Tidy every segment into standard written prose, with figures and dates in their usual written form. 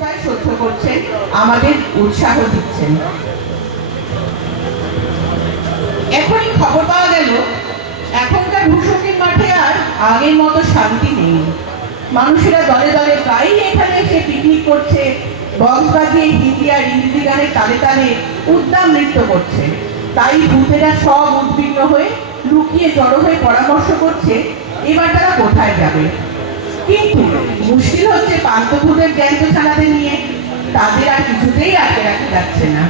কষ্টটাই সহ্য করছেন, আমাদের উৎসাহ দিচ্ছেন। এখনই খবর পাওয়া গেল এখনকার ভূষণীর মাঠে আর আগের মতো শান্তি নেই। মানুষেরা দলে দলে প্রায়ই এখানে এসে পিকনিক করছে, বক্স বাজিয়ে হিন্দি আর ইংরেজি গানের তালে তালে উদ্দাম নৃত্য করছে। তাই ভূতেরা সব উদ্বিগ্ন হয়ে লুকিয়ে জড়ো হয়ে পরামর্শ করছে এবার তারা কোথায় যাবে। কিন্তু মুশকিল হচ্ছে পান্তভূতের জ্ঞান্ত ছানাদের নিয়ে, তাদের আর কিছুতেই আটকে রাখা যাচ্ছে না।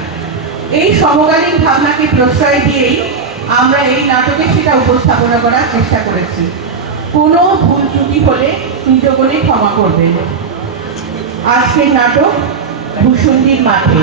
এই সমকালীন ভাবনাকে প্রশ্রয় দিয়েই আমরা এই নাটকে সেটা উপস্থাপনা করার চেষ্টা করেছি। কোনো ভুল ত্রুটি হলে নিজ বলে ক্ষমা করবেন। আজকের নাটক ভূষণ্ডীর মাঠে।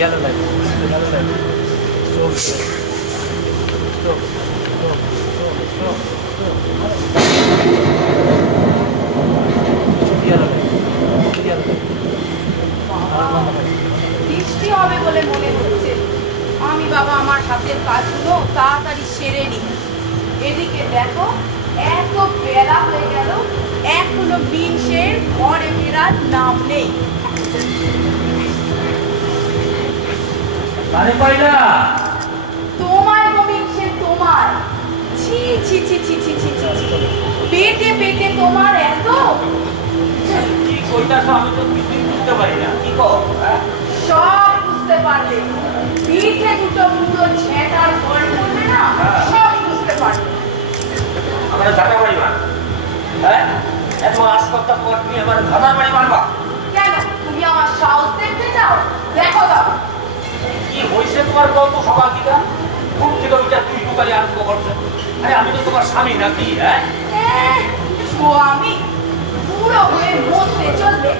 Yellow light. Yellow light. Stop. Stop. Stop. Yellow light. Yellow light. বৃষ্টি হবে বলে মনে হচ্ছে। আমি বাবা আমার হাতের কাজগুলো তাড়াতাড়ি সেরে নিই। এদিকে দেখো, এত বেলা হয়ে গেল, এখনো বিনসের ঘরে ফেরার নাম নেই। তোমার গমিনসে তোমার, ছি ছি ছি ছি ছি ছি ছি ছি, পেটে পেটে তোমার এত কি কইতাছ আমি তো কিছুই বুঝতে পারি না। কি কও? সব বুঝতে পারবে। পিঠে দুটো মুড়ো আমার ধাঁধা বাড়ি মার, হ্যাঁ? এত আসপত্তা পর তুমি আমার ধাঁধার বাড়ি মারবা? কেন তুমি আমার সাহস দেখতে চাও? দেখো দাও। কি হয়েছে তোমার গল্প সকাল থেকে? ঘুম থেকে উঠে তুই টুকারি আরম্ভ করছো। আরে আমি তো তোমার স্বামী নাকি, হ্যাঁ? স্বামী বুড়ো হয়ে মরতে চলবে,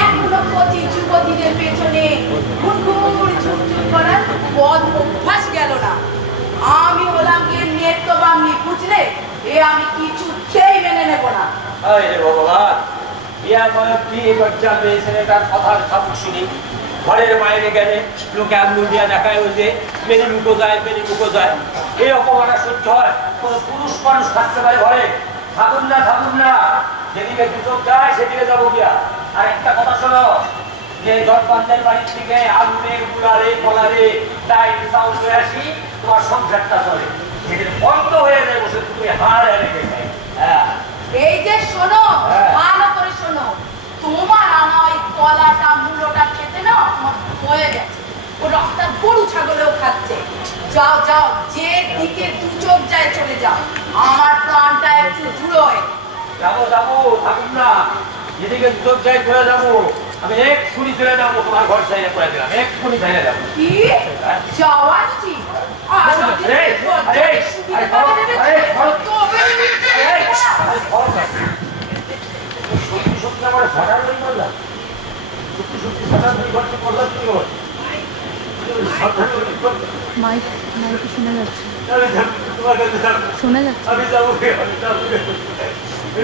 এখনো কচি যুবতীদের পেছনে ঘুরঘুর ঝুঁকঝুঁক করার বদ অভ্যাস গেল না। আমি হলাম গিয়ে নেত্য বামনি, বুঝলে? এ আমি কিছুতেই মেনে নেব না। আরে ভগবান, ইয়া মানে কি লজ্জা পেয়েছে তার কথার খাবুক শুনি। ঘরের বাইরে গেলে লোকে আঙ্গুল দিয়া দেখায় ওই যে মেনে মুখো যায়, মেনে মুখো যায়। এই অপমান সহ্য হয়? কোনো পুরুষ মানুষ থাকতে পারে ঘরে? থাকুন না, থাকুন না, যেদিকে দুচোখ যায় সেদিকে যাবো গিয়া। আর একটা কথা শোনো, যে জটবান্ধের বাড়ির থেকে আলুরে গুড়ারে কলারে ডাইল চাউল হয়ে আসি, তোমার সংসারটা চলে। সেদিন বন্ধ হয়ে যায় বসে তুমি হাড়ে রেখে খাই। হ্যাঁ, এই যে শোনো, হ্যাঁ। ভালো করে শোনো, তোমার আনা ওই কলাটা মূলোটা খেতে না আমার হয়ে গেছে। ও রাস্তা গরু ছাগলেও খাচ্ছে। যাও যাও, যে দিকে দু চোখ যায় চলে যাও, আমার প্রাণটা একটু জুড়োয়। যাবো যাবো, থাকুন না, যেদিকে চোখ যাই চলে যাবো। আমি এক্ষুনি চলে যাবো, তোমার ঘর সাইডে করে দিলাম, এক্ষুনি সাইডে যাবো। কি যাওয়াচ্ছি? আর আরে, আরে, আরে, ধরো, আরে, ধরো। সত্যি সত্যি আমার সাঁটার বই করলাম, সত্যি সত্যি সাঁটার বই করতে করলাম কি করে? মাইকে শোনা যাচ্ছে, তোমার কাছে যাবো। শোনা যাচ্ছে। আমি যাবো, আমি যাবো,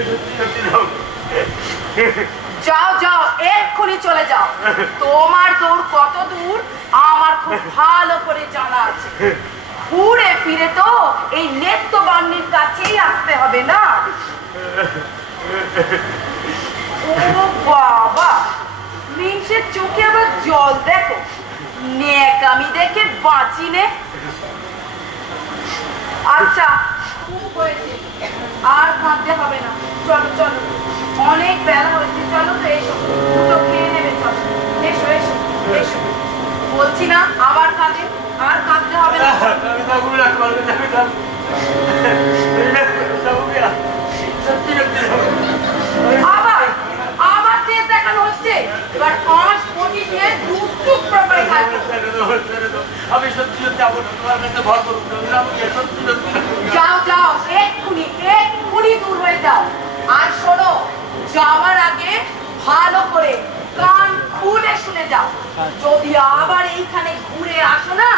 সত্যি সত্যি যাবো। যাও যাও, এক্ষুনি চলে যাও। তোমার দৌড় কত দূর আমার খুব ভালো করে জানা আছে। ঘুরে ফিরে তো এই নেত্য বান্নির কাছেই আসতে হবে না? ও বাবা, মিনসের চোখে আবার জল দেখো। নেকামি দেখে বাঁচি নে। আচ্ছা, খুব হয়েছে, আর কাঁদতে হবে না। চলো চলো, অনেক বেলা হয়েছে। চলো তো, এসো, দুটো খেয়ে নেবে। চলো, এসো এসো এসো। বলছি না, আবার কাঁদে, আর কাঁদতে হবে না। আমি যাবো না, আমি যাবো। যাবো গিয়া, সত্যি সত্যি যাবো। আবার আবার তেজ দেখানো হচ্ছে। এবার 5 কোটি দিয়ে দুটুক প্রপারে খাবে। আমি সত্যি সত্যি যাবো না, তোমার কাছে ভর করুন, যাবো গিয়া, সত্যি সত্যি যাবো। যাও যাও, এক্ষুনি দূর হয়ে যাও। আর শোনো, যাওয়ার আগে ভালো করে কান খুলে শুনে যাও। যদি আবার এইখানে ঘুরে আসো না,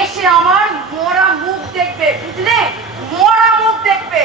এসে আমার মরা মুখ দেখবে, বুঝলে? মরা মুখ দেখবে।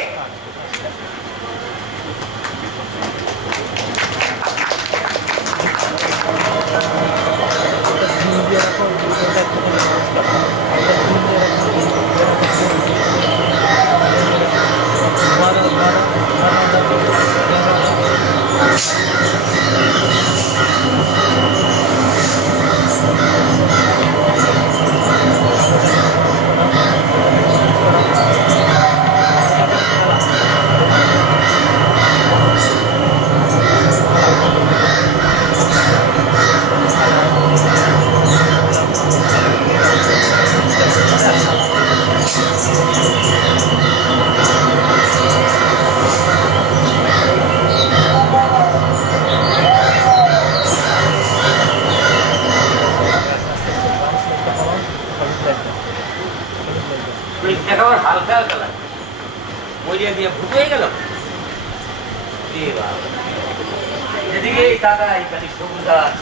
একেবারে হালকা হালকা লাগে, মরিয়া দিয়ে ভূত হয়ে গেল। এদিকে টাকা এইখানে সবুজ গাছ,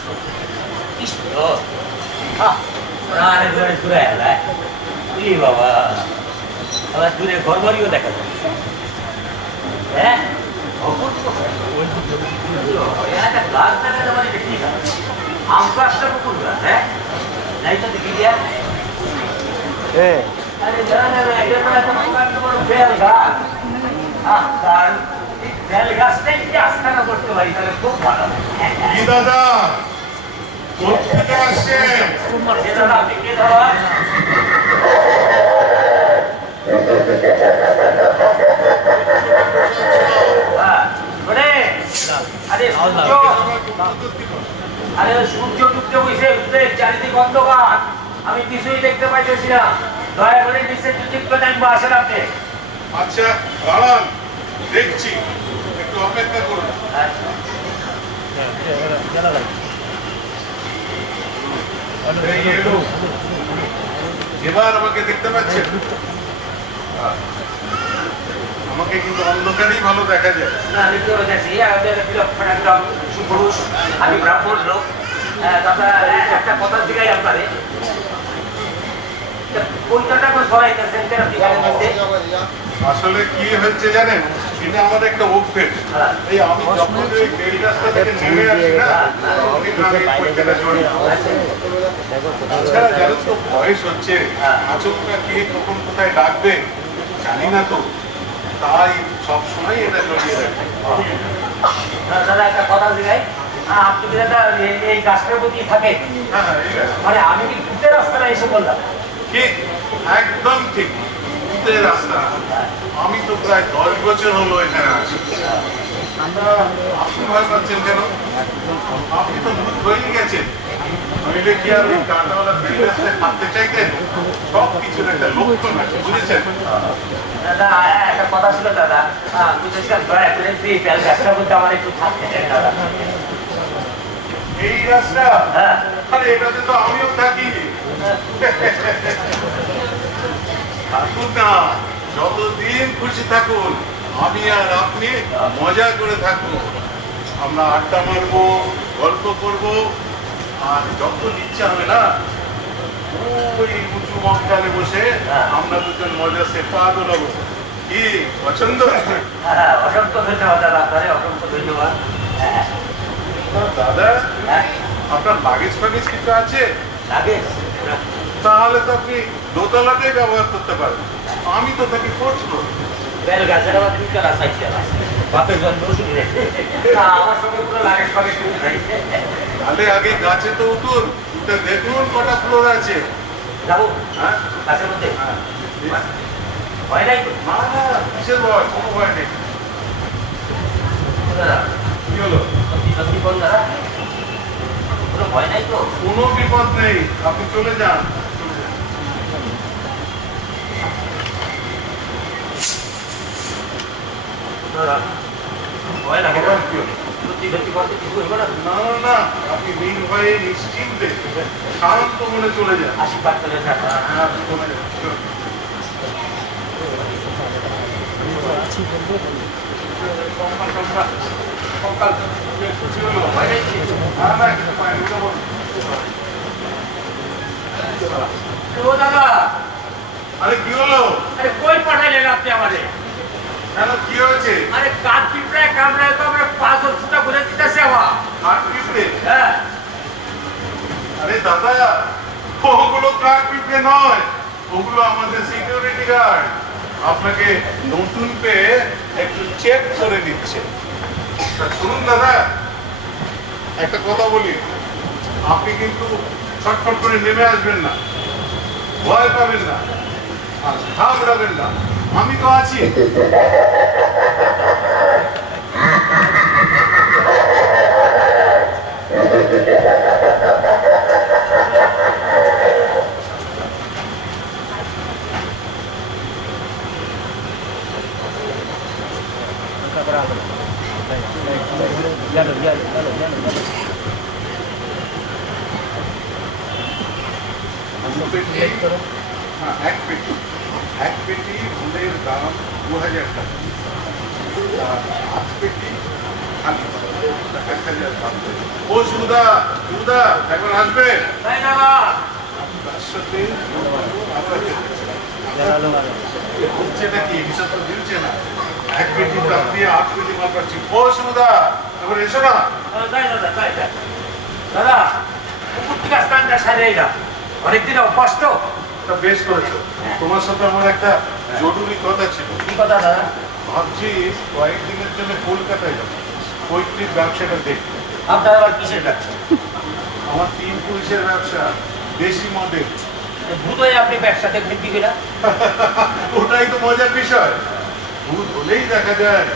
কি সুন্দর। প্রাণে ধরে ঘুরে এলায় বাবা, আবার দূরে ঘর বাড়িও দেখা যায়। হ্যাঁ, গাছ দেখা যাবে কি গাছ? আম গাছটা পুকুর গাছ, হ্যাঁ, লাইটটা দেখি দিয়া। আরে জানা এটা তো একটা প্রকাণ্ড বড় বেল গাছ। তার বেল গাছটাই যদি আস্থানা করতে পারি তাহলে খুব ভালো। কি দাদা, কোথেকে আসছেন? আপনি কে ধরা? আরে সূর্য ডুবতে বসে, চারিদিক অন্ধকার, আমি কিছুই দেখতে পাইতেছি না। দয়া করে নিচে চুচিত করে আসেন আপনি। আচ্ছা দাঁড়ান, দেখছি, একটু অপেক্ষা করুন। এই এলো। এবার আমাকে দেখতে পাচ্ছেন? আমাকে কিন্তু অন্ধকারেই ভালো দেখা যায়। না, আমি তো দেখছি, আমাদের বিলক্ষণ একদম সুপুরুষ, আমি ব্রাহ্মণ লোক। দাদা, একটা কথা জিজ্ঞাই আপনারে। কোনটা কোন সরাইতেছেন কেন বিহারের মধ্যে? আসলে কি হচ্ছে জানেন, এটা আমার একটা অভ্যেস। এই আমি যখন ওই রেল রাস্তা থেকে নেমে আসি না, তখনই আমি ওইখানে চড়ি। তাছাড়া জানেন তো, বয়স হচ্ছে, আচমকা কে কখন কোথায় ডাকবে জানি না তো, তাই সবসময় এটা জড়িয়ে রাখি। দাদা, একটা কথা জিজ্ঞাই, আপনি কি দাদা এই গাছটার প্রতি থাকে? হ্যাঁ হ্যাঁ, এই রাস্তা। মানে আমি কি ভূতের রাস্তাটা এসে বললাম? ঠিক, একদম ঠিক, ভূতের রাস্তা। আমি তো প্রায় 10 বছর হলো এখানে আছি। আপনি ভয় পাচ্ছেন কেন? আপনি তো ভূত হয়েই গেছেন। নইলে কি আর ওই কাঁটাওয়ালা রেল রাস্তায় থাকতে চাইতেন? সব কিছুর একটা লক্ষণ আছে, বুঝেছেন? দাদা, একটা কথা ছিল দাদা, বিশেষ করে দয়া করে এই গাছটার মধ্যে আমার একটু থাকতে দেন দাদা। এই রাস্তা, হ্যাঁ। আরে এটাতে তো আমিও থাকি। থাকুন না, যতদিন খুশি থাকুন, আমি আর আপনি মজা করে থাকুন। আমরা আড্ডা মারবো, গল্প করব, আর যত ইচ্ছা হবে না, ওই উঁচু মগডালে বসে আমরা দুজন মজা সে পা দোলাবো। কি পছন্দ? হ্যাঁ, অসংখ্য ধন্যবাদ দাদা, আপনারে অসংখ্য ধন্যবাদ। হ্যাঁ, দাদা, হ্যাঁ, আপনার লাগেজ ফাগেজ কিছু আছে? লাগে? তাহলে তো আপনি দোতলাটাই ব্যবহার করতে পারেন। আমি তো থাকি ফোর্থ ফ্লোর। বেল গাছের আবার দুইটা চাইছে বাপের জন্ম শুনি রে। আমার সঙ্গে পুরো লাগে সঙ্গে শুনি নাই। তাহলে আগে গাছে তো উঠুন, উঠে দেখুন কটা ফ্লোর আছে। যাবো হ্যাঁ গাছের মধ্যে? হ্যাঁ। ভয় নাই তো? না না, কিসের ভয়? কোনো ভয় নেই। দাদা, কি হলো? সত্যি সত্যি বল দাদা, কোনো ভয় নাই তো? কোনো বিপদ নেই, আপনি চলে যান। দাদা, ভয় লাগে না? আবার কি হলো? সত্যি সত্যি বলতে কিছু হইব না? না না না, আপনি নির্ভয়ে নিশ্চিন্তে শান্ত মনে চলে যান। আশীর্বাদ করে থাকা। হ্যাঁ, আপনি চলে যান। চলুন। সকাল কি হলো? ভয় নাই তো? না না, কিছু পাইনি, ওটা বলুন। ও দাদা, আরে কি হলো? আরে কই পাঠাইলেন আপনি আমারে? কেন, কি হয়েছে? আরে কাঠ পিঁপড়ায় কামড়ায় তো আমরা 5 ফুটা ঘুরে দিতেছে আমার। কাঠ পিঁপড়ে? হ্যাঁ, আরে দাদা, ওগুলো কাঠ পিঁপড়ে নয়, ওগুলো আমাদের সিকিউরিটি গার্ড। আপনাকে নতুন পেয়ে একটু চেক করে নিচ্ছে। তা শুনুন দাদা, একটা কথা বলি, আপনি কিন্তু ছটফট করে নেমে আসবেন না, ভয় পাবেন না, আর ঘাবড়াবেন না, আমি তো আছি। হ্যাঁ, এক পেটি ফুলের দাম 2000 টাকা, আর 8 পেটি খালি 1000 দাম। ও সুদা, সুদা একবার আসবে? তাই দাদা। তার সাথে হচ্ছে নাকি হিসাব তো দিচ্ছে না। এক পেটি দাম দিয়ে 8 পেটি মাল পাচ্ছি। ও সুদা, এবার এসো না। তাই দাদা, তাই তাই। দাদা, কুকুরটিকা স্থানটা সারিয়ে না, অনেকদিন অভ্যাস তো। তা বেশ করেছো। তোমার সাথে আমার একটা জরুরি কথা ছিল। কি কথা দাদা? ভাবছি কয়েকদিনের জন্য কলকাতায় যাবো, পৈতৃক ব্যবসাটা দেখতে। আপনার আবার কিসের ব্যবসা? আমার 3 পুরুষের ব্যবসা, দেশি মডেল। ভূত হয়ে আপনি ব্যবসা দেখবেন কি কিনা? ওটাই তো মজার বিষয়। ভূত হলেই দেখা যায়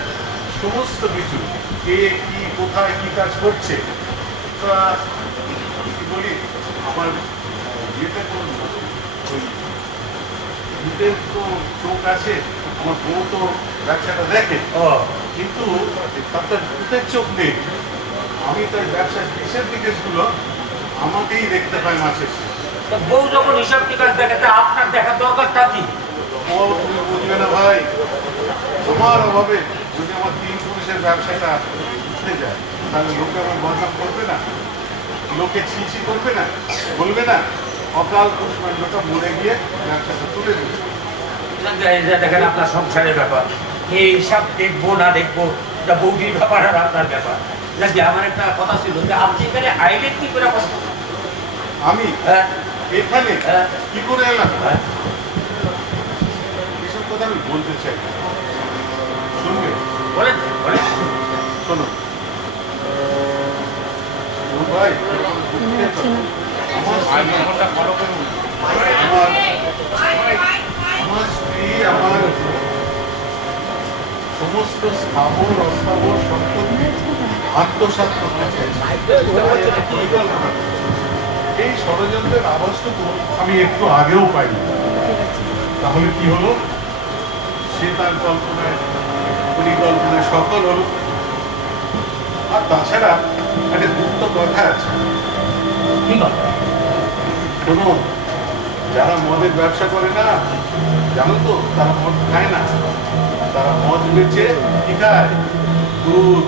সমস্ত কিছু, কে কি কোথায় কি কাজ করছে। তা আমি কি বলি, আমার ইয়েটা করুন না, ওই ভূতের তো চোখ আছে, আমার বউ তো ব্যবসাটা দেখে, ও কিন্তু তার তো ভূতের চোখ নেই। আমি তো এই ব্যবসার হিসেব নিকেশগুলো আমাকেই দেখতে পাই মাসে শেষে। তো বউ যখন হিসাব নিকাশ দেখে তা আপনার দেখার দরকারটা কি? ও তুমি বুঝবে না ভাই, তোমার অভাবে যদি আমার 3 পুরুষের ব্যবসাটা উঠে যায়, তাহলে লোকে আমার বদনাম করবে না, লোকে ছিছি করবে না, বলবে না অকাল পুষ্পাঞ্জটা মরে গিয়ে ব্যবসাটা তুলে দেবে। এটা দেখেন আপনার সংসারের ব্যাপার, এই হিসাব দেখবো না দেখবো এটা বৌদির ব্যাপার আর আপনার ব্যাপার। নাকি আমার একটা কথা ছিল যে আপনি এখানে আইলেন কি করে কথা? আমি হ্যাঁ এখানে হ্যাঁ কি করে এলাম হ্যাঁ এসব কথা আমি বলতে চাই না। শুনবে? বলেন বলেন। শোনো ভাই, মনে যাচ্ছে না। আমার আইনটা ফলো করুন। আমার স্ত্রী আমার সমস্ত স্থাবর অস্থাবর সম্পত্তি আত্মসাৎ করতে চাইছে। এই ষড়যন্ত্রের আওয়াজটুকু আমি একটু আগেও পাইনি। তাহলে কি হলো? সে তার কল্পনায় পরিকল্পনায় সফল হলো। আর তাছাড়া একটা গুপ্ত কথা আছে, কি কথা? শোনো, যারা মদের ব্যবসা করে না, জানো তো তারা মদ খায় না, তারা মদ বেচে কি খায়? দুধ।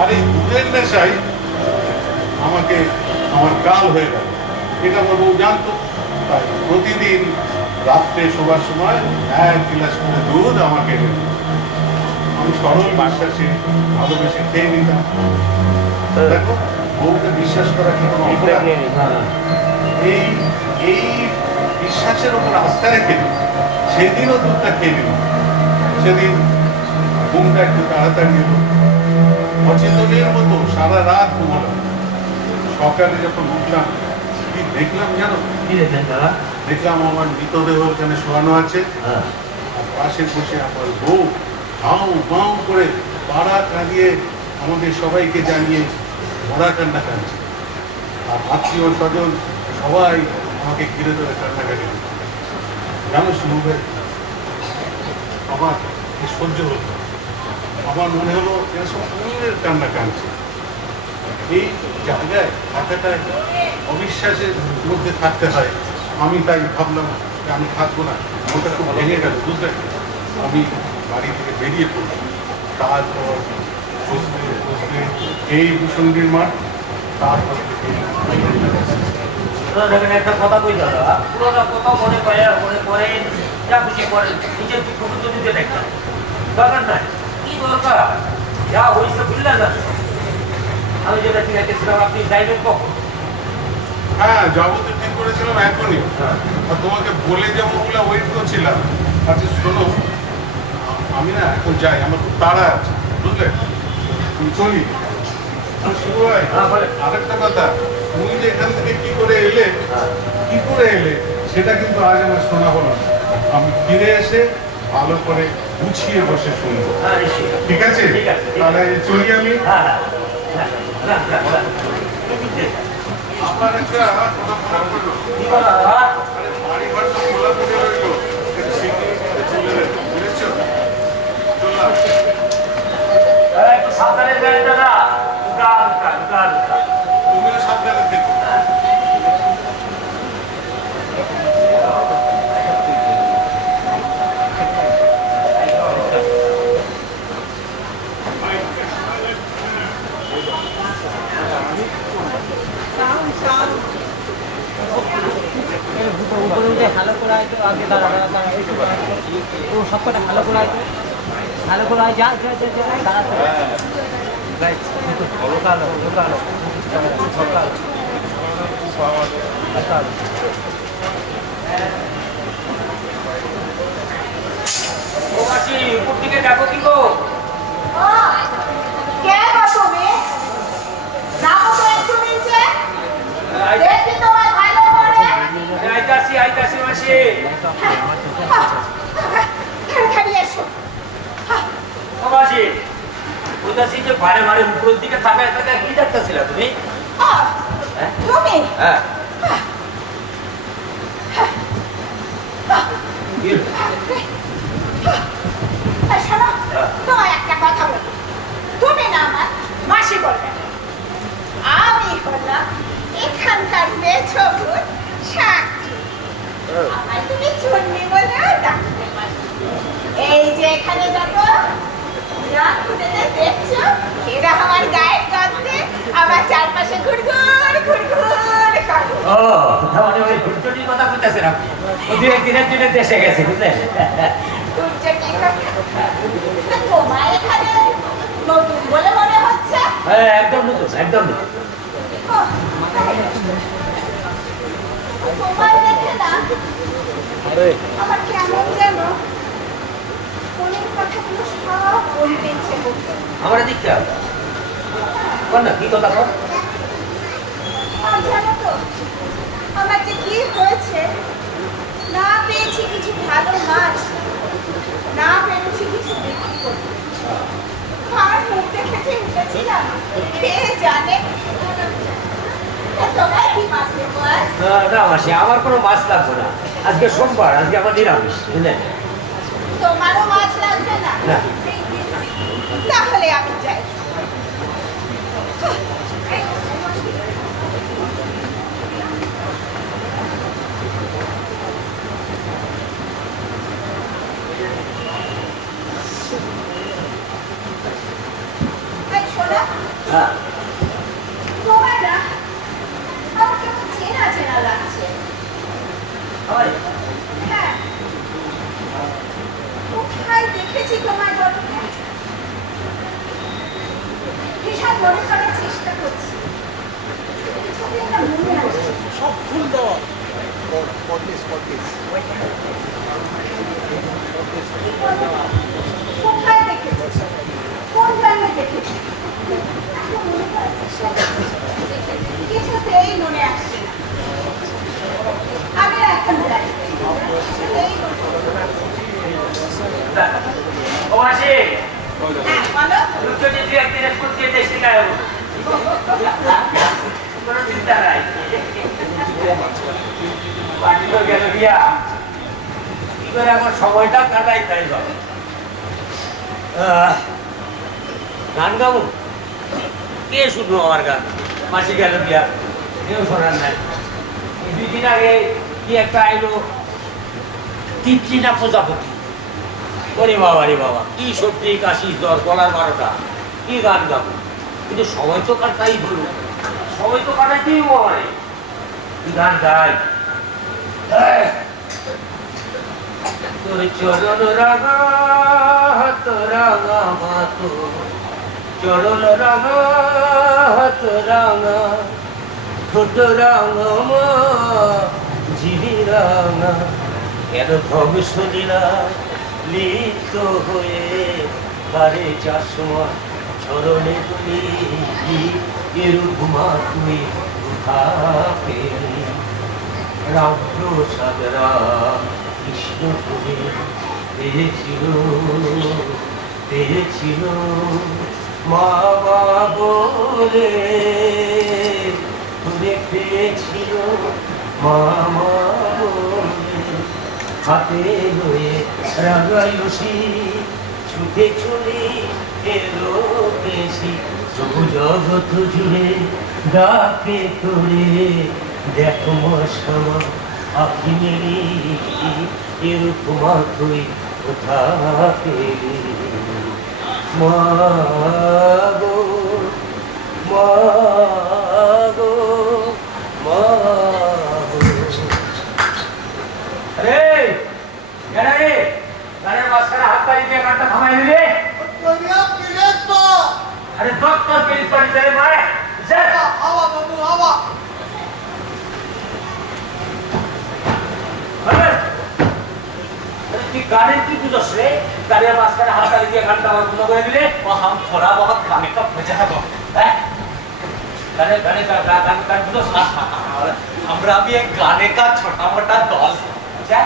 আর এই দুধের নেশায় আমাকে আমার কাল হয়ে গেল। এটা আমার বউ জানতো, তাই প্রতিদিন রাত্রে শোবার সময় 1 গ্লাস করে দুধ আমাকে এনে দিত। আমি সরল বিশ্বাসে ভালোবেসে খেয়ে নিতাম। দেখো, বউকে বিশ্বাস করা কি কোনো অপরাধ? এই এই বিশ্বাসের উপর আস্থা রেখে সেদিনও দুধটা খেয়ে নিল। সেদিন ঘুমটা একটু তাড়াতাড়ি এলো, অচেতনের মতো সারা রাত ঘুমালাম। সকালে যখন উঠলাম কি দেখলাম জানো? কি দেখেন দাদা? দেখলাম আমার মৃতদেহ ওখানে শোয়ানো আছে, হ্যাঁ আর পাশে বসে আমার বউ হাউ বাউ করে পাড়া কাঁদিয়ে আমাদের সবাইকে জানিয়ে মরা কান্না কাঁদছে। আর আত্মীয় স্বজন সবাই আমাকে ঘিরে ধরে কান্নাকাটি করছে। জানো শুরু ভাই, আমার কি সহ্য হলো না। আমার মনে হলো এরা সব অন্যের কান্না কাঁদছে। এই জায়গায় থাকাটা অবিশ্বাসের মধ্যে থাকতে হয়। আমি তাই ভাবলাম যে আমি থাকবো না, ওটা খুব ভেঙে গেল, বুঝলেন? আমি বাড়ি থেকে বেরিয়ে পড়লাম। তারপর বসতে বসতে এই ভূষণ্ডির মাঠ, তারপর দেখেন একটা কথা কই দাদা, পুরোটা কথা মনে করে আর মনে করেন যা খুশি করেন, নিজের দুঃখ তো নিজে দেখেন, দরকার নাই। কি দরকার? যা হয়েছে বুঝলেন না? আমি যেটা ঠিক রেখেছিলাম আপনি যাইবেন কখন? হ্যাঁ, যাবো তো ঠিক করেছিলাম এখনই। আর তোমাকে বলে যাবো বলে ওয়েট করছিলাম। আচ্ছা শোনো, আমি না এখন যাই, আমার খুব তাড়া আছে, বুঝলে? তুমি চলি। শুরু হয় হ্যাঁ, বলেন। আরেকটা কথা, তুমি যে এখান থেকে কি করে এলে সেটা কিন্তু আজ আমার শোনা হলো না। আমি ফিরে এসে ভালো করে গুছিয়ে বসে শুনবো। হ্যাঁ নিশ্চয়ই। ঠিক আছে? ঠিক আছে, ঠিক আছে। তাহলে চলি আমি। হ্যাঁ হ্যাঁ হ্যাঁ হ্যাঁ হ্যাঁ। আমার একটা কথা মনে করলো, কি কথা দাদা? আরে বাড়ি ঘর তো খোলা পড়ে রইলো, একটু সিকিউরিটি চলে যেত, বুঝেছো? চললাম। একটু সাবধানে যাই দাদা। দুটা। তুমিও সাবধানে থেকো। উপরে উঠে ভালো করে আয় তো আগে দাঁড়া একটু ও সব কটা ভালো করে আয় তো ভালো করে আয় যা দাঁড়াতে ঢোকালো ও মাসি উপর দিকে দেখো কি গো? কে গো তুমি? যাবো তো একটু নিচে। দেখি তোমার ভালো করে। আইতাছি মাসি। তাড়াতাড়ি এসো। ও মাসি, বলতাছি যে বারে বারে উপরের দিকে তাকায় কি দেখতেছিলা তুমি? আহ, হ্যাঁ? তুমি? হ্যাঁ। কি হলো? আমায় তুমি চন্ডী বলে ডাকতে পারো। এই যে এখানে যত রাত ফুটেতে দেখছো, এরা আমার গায়ের গন্ধে আমার চারপাশে ঘুরঘুর ঘুরঘুর করে। ও তাহলে ওই ঘুরটুটির কথা বলতেছেন আপনি? ও দু একদিনের জন্য দেশে গেছে বুঝলেন? তোমার এখানে নতুন বলে মনে হচ্ছে। হ্যাঁ একদম নতুন, একদম নতুন। তোমার দেখে না আমার কেমন যেন মনের কথাগুলো সব বলতে ইচ্ছে করছে। আমার দেখতে হবে বল না কি কথা বল। আর জানো তো আমার যে কি হয়েছে, না পেয়েছি কিছু ভালো মাছ, না পেরেছি কিছু বিক্রি করতে। আমার মুখ দেখে যে উঠেছিলাম, কে জানে। তোমার কি মাছ নেবো আর? না মাসি আমার কোনো মাছ লাগবে না, আজকে সোমবার, আজকে আমার নিরামিষ বুঝলেন? তোমারও মাছ লাগবে না? না। তাহলে আমি যাই। এই শোনো, হ্যাঁ তোমার না আমার কেমন চেনা চেনা লাগছে। হয়। হ্যাঁ, কোথায় দেখেছি তোমায় বলো তো? ভীষণ মনে করার চেষ্টা করছি, কিছুতেই না মনে আসছে। সব ফুল দেওয়া কোথায় দেখেছি, কোন জন্মে দেখেছি, এখন মনে করার চেষ্টা করছি, কিছুতেই মনে আসছে না। আমি এখন যাই, কিছুতেই মনে আসছে না। ও মাসি হ্যাঁ বলো। যদি দু একদিনের স্কুল দিয়ে দেশে গায়ে কোনো চিন্তা নাই। বাড়ি তো গেল গিয়া কি করে আমার সময়টা কাটাই তাই হবে। গান গাবো, কে শুনবো আমার গান? মাসি গেল গিয়া, কেউ শোনার নাই। এই 2 দিন আগে কি একটা আইলো তিতলি না প্রজাপতি, ওরে বাবা রে বাবা, কি সর্দি কাশি জ্বর, গলার 12টা, কি গান গাবো? কিন্তু সময় তো কাটাই হলো, সময় তো কাটাইতেই হয়, কি গান গাই? তোর চরণ রাঙা হাত রাঙা মাতো, চরণ রাঙা হাত রাঙা, ঠোঁট রাঙা মা জিভি রাঙা, কেন ভবসলীলা লিপ্ত হয়ে বারে চাষমা চরণে তুলি এরূপ মা তুই কোথা পেলি? রামপ্রসাদ রাম কৃষ্ণ তুমি পেয়েছিল মা বলে তুমি পেয়েছিল মা বলে, হাতে লয়ে রাগায়সী ছুটে চলে এলো বেশি, তবু জগৎ জুড়ে ডাকে তোরে দেখো মশামা আখি মেরি এরূপ মা তুই কোথা পেলি? মা গো মা গো মা গো। আরে কেন রে গানের মাঝখানে হাত তালি দিয়ে গানটা থামাই দিলে? আরে ডক্টর পেরিস পারি রে মারে হাওয়া বাবু হাওয়া। তুই গানের কি বুঝস রে? গানের মাঝখানে হাত তালি দিয়ে গানটা আমার বন্ধ করে দিলে? हम थोड़ा बहुत गाने का वजह है হ্যাঁ গানে গানে গান গান বুঝস না? हमरा भी एक गाने का छोटा मोटा दौल है। আচ্ছা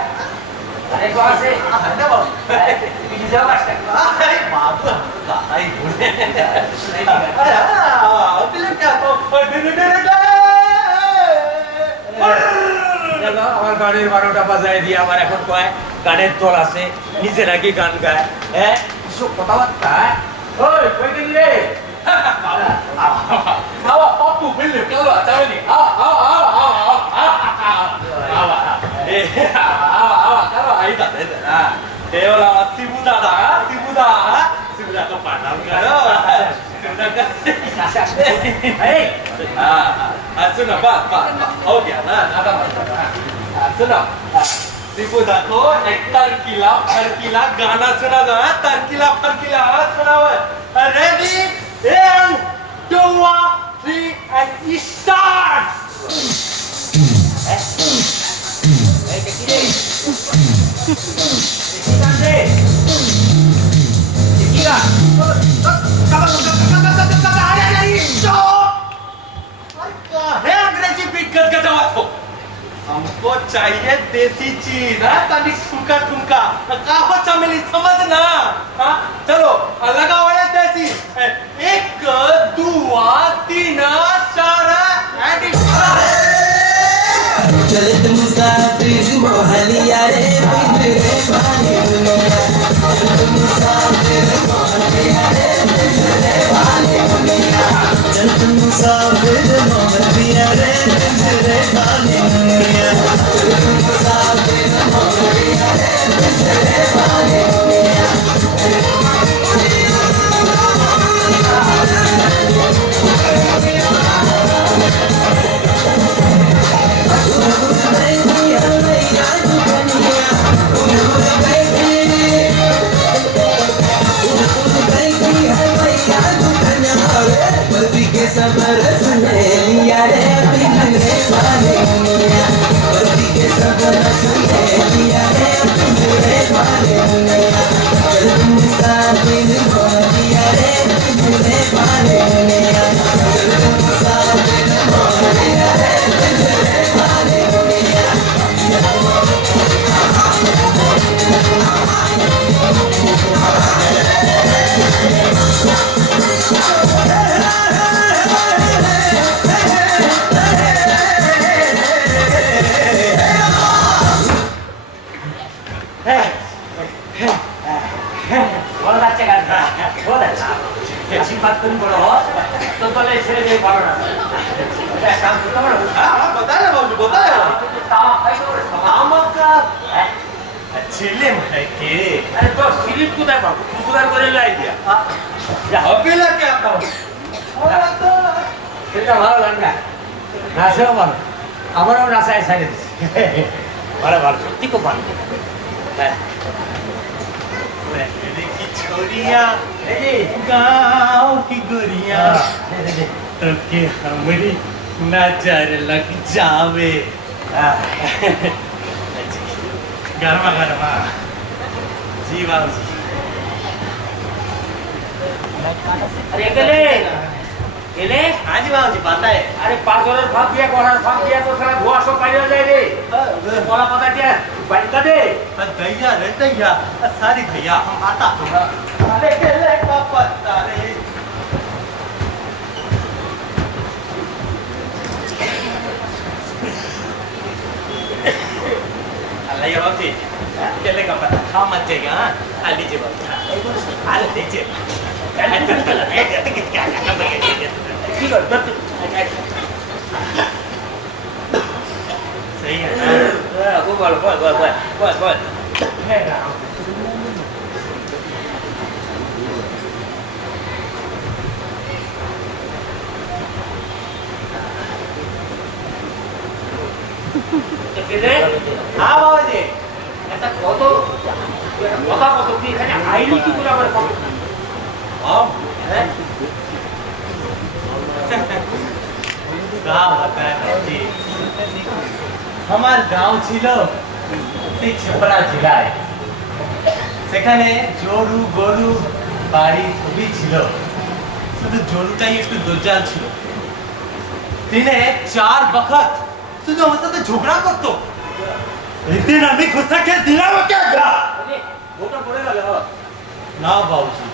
আরে কहाँ से? अरे बाबू তুই যাও আসতে अरे बाबू गाना ही बोले दिल क्या तो দেখো আমার গানের 12টা বাজায় দিয়ে আমার এখন কয় গানের দল আছে, নিজে নাকি গান গায়। হ্যাঁ কিছু কথাবার্তা। ওই কই গেলি রে? आओ पप्पू मिल लो क्या हुआ चावली आओ आओ आओ आओ आओ आओ भाई का दे ना ये वाला शिबू दादा शिबूदा को प्रणाम करो शिबूदा का सुनो बात हो गया ना दादा सुनो शिबूदा को एक तरकीला गाना सुना दो तरकीला सुना हुआ रेडी 1 2 3 and start अंग्रेजी बीट हो हमको चाहिए देसी चीज है तनिक ठुमका काहो चमेली समझना हाँ चलो लगाओ ये देसी 1 2 3 4 चलत मुसाफिर मोहलिया रे पिंजरे वाली दुनिया चलत मुसाफिर मोहलिया रे पिंजरे वाली दुनिया चलत मुसाफिर मोहलिया रे पिंजरे वाली दुनिया चलत मुसाफिर मोहलिया रे पिंजरे वाली दुनिया सबर सुने लिया रे पिंजरे वाली दुनिया बर्फी के सबर सुने लिया रे पिंजरे वाली दुनिया चलत मुसाफिर मोहलिया रे पिंजरे वाली दुनिया चलत मुसाफिर मोहलिया रे पिंजरे वाली दुनिया बहुत अच्छा गाना बहुत अच्छा ऐसी बात तुम बोलो तो बोले इसे नहीं बोलना काम तो बोलो हाँ बताया बाबू बताया काम का चिल्ले में के अरे तो सिलिप को देखो कुछ করে লাই দিয়া अभी लग क्या था এটা ভালো গান নাচও ভালো আমারও নাচায় সাইড ভালো ভালো সত্যি খুব ভালো হ্যাঁ की छोरिया गाँव की गोरिया तो के हमारी नजर लग जावे गरमा जी बाबू जी अरे এলে हाँ जी बाबू जी पता है আরে পাগলের ভাব দিয়া করার ভাব দিয়া তো সারা ধোয়া সব বাইরে যায় রে বলা কথা দিয়া বাইকা দে दैया रे दैया सारी भैया हम आता अरे केले का पत्ता रे अल्लाह ये बाबू जी केले का पत्ता खा मत जाएगा हाँ आ लीजिए बाबू आ लीजिए কি কর सही है খুব ভালো বল বল বল বল বল हाँ बाबू जी এটা কত কথা কত কি এখানে আইলি কি করে আবার কত हम হ্যাঁ गाँव होता है जी আমার গাঁও ছিল সেই ছেপড়া জেলায় সেখানে জরু গরু বাড়ি সবই ছিল শুধু জরুটাই একটু দজ্জাল ছিল দিনে 4 বখত শুধু আমার সাথে ঝগড়া করতো একদিন আমি গুসা খেয়ে দিলাম ওকে ওটা পড়ে গেল না বাবুজি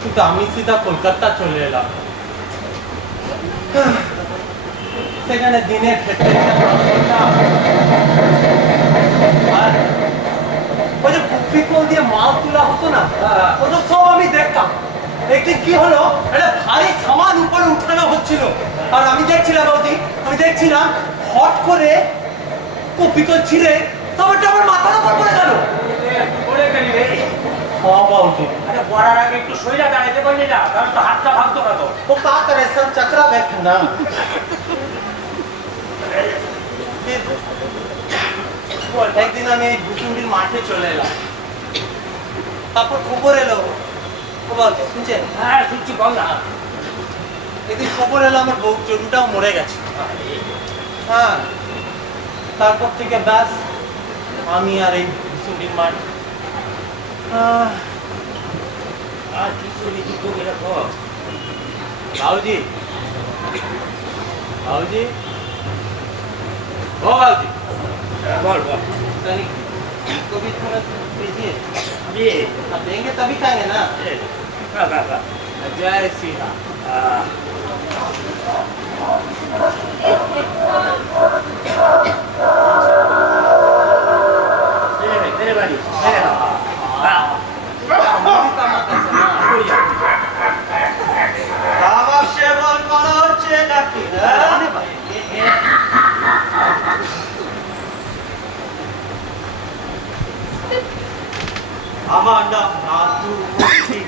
কিন্তু আমি সিধা কলকাতা চলে এলাম সেখানে দিনে খেতে আর ওই যে কুপিকল দিয়ে মাল তোলা হতো না ওটা সব আমি দেখতাম একদিন কি হলো একটা ভারী সামান উপরে উঠানো হচ্ছিল আর আমি দেখছিলাম বাবুজি আমি দেখছিলাম হট করে কুপিকল ছিঁড়ে সবটা আমার মাথার উপর পড়ে গেল बाबा उठे আরে পড়ার আগে একটু শরীরে দাঁড়াইতে পারলি না, তাহলে তো হাতটা ভাঙতো না তো। वो का करे सब चक्रा बैठना একদিন আমি দুপুরের মাঠে চলে এলাম, তারপর খবর এলো, ও বলছে শুনছেন, হ্যাঁ শুনছি, বল না। একদিন খবর এলো আমার বউ চরুটাও মরে গেছে। হ্যাঁ, তারপর থেকে ব্যাস আমি আর এই দুপুরের মাঠ। আর কি করবি, কি করবি এটা কর। बाबूजी, बाबूजी, ओ बाबूजी, বল বল। तनिक को भी थोड़ा दीजिए, আমি अब देंगे तभी खाएंगे ना। বাবা जय श्री राम। तेरे बारी मेरे ना। हाँ मुझे काम कैसे ना, কাবাব সেবন করা হচ্ছে নাকি? আমার নাম নাদু মুক্তি।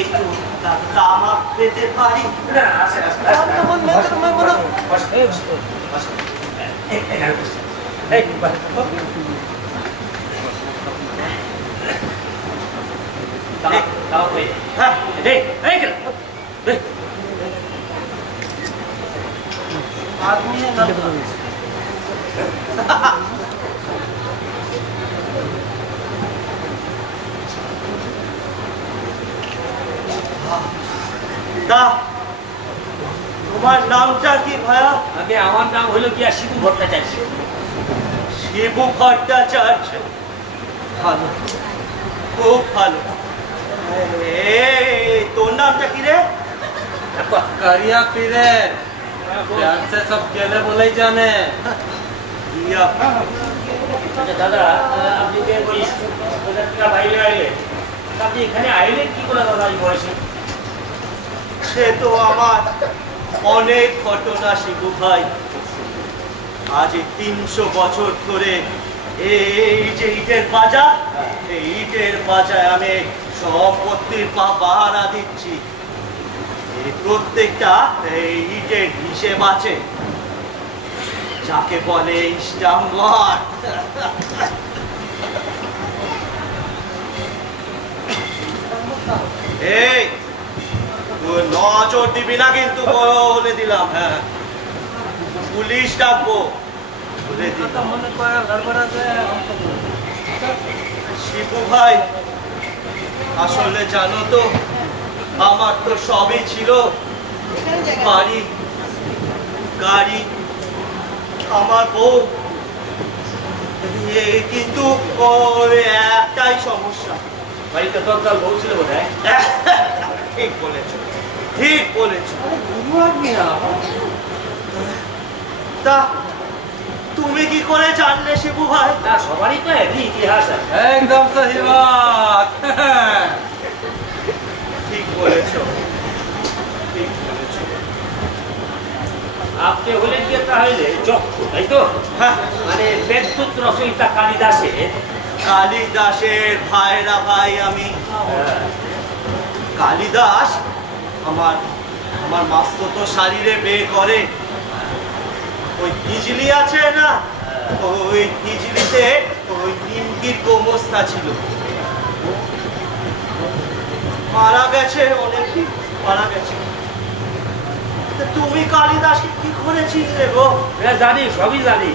একটু তামাক পেতে পারি? না আসে আসে এই তাও এই হ্যাঁ এই এই গেল आदमी है ना, তা তোমার নামটা কি ভাইয়া? আগে আমার নাম হলো কি শিবু ভট্টাচার্য। শিবু ভট্টাচার্য, ভালো, খুব ভালো। তোর নামটা কি রে? करिया पीरे, प्यार से सब केले बोले ही जाने। আচ্ছা দাদা, আপনি যে ওই বাইরে আইলেন, আপনি এখানে আইলেন কি করে দাদা এই বয়সে? সে তো আমার অনেক ঘটনা শিবু ভাই। আজ 300 বছর ধরে এই যে ইটের পাজা, এই ইটের পাজায় আমি সম্পত্তির পাহারা দিচ্ছি। এই প্রত্যেকটা এই ইটের হিসেব আছে, যাকে বলে ইস্টাম্বার। এই তুই নজর দিবি না কিন্তু, বলে দিলাম। হ্যাঁ, পুলিশ ডাকবো বলে দিলাম। শিবু ভাই, আসলে জানো তো আমার তো সবই ছিল, বাড়ি, গাড়ি, আমার বউ। কিন্তু একটাই সমস্যা, বাড়িতে দরকার বউ ছিল বোধ হয়। ঠিক বলেছ, ঠিক বলেছ। তা তুমি কি করে জানলে শিবু ভাই? না সবারই তো একই ইতিহাস আছে। একদম সহি বাত, ঠিক বলেছ, ঠিক বলেছ। আপনি হলেন কি তাহলে যক্ষ, তাই তো? হ্যাঁ, মানে বেদপুত রচয়িতা কালিদাসের। কালিদাসের ভাইরা ভাই আমি। কালিদাস আমার আমার মাস্তুতো শারীরে বিয়ে করে। ওই হিজলি আছে না, ওই হিজলিতে ওই নিমকির গোমস্তা ছিল, মারা গেছে, অনেকদিন মারা গেছে। তা তুমি কালিদাসকে কি করে চিনলে গো? হ্যাঁ জানি, সবই জানি।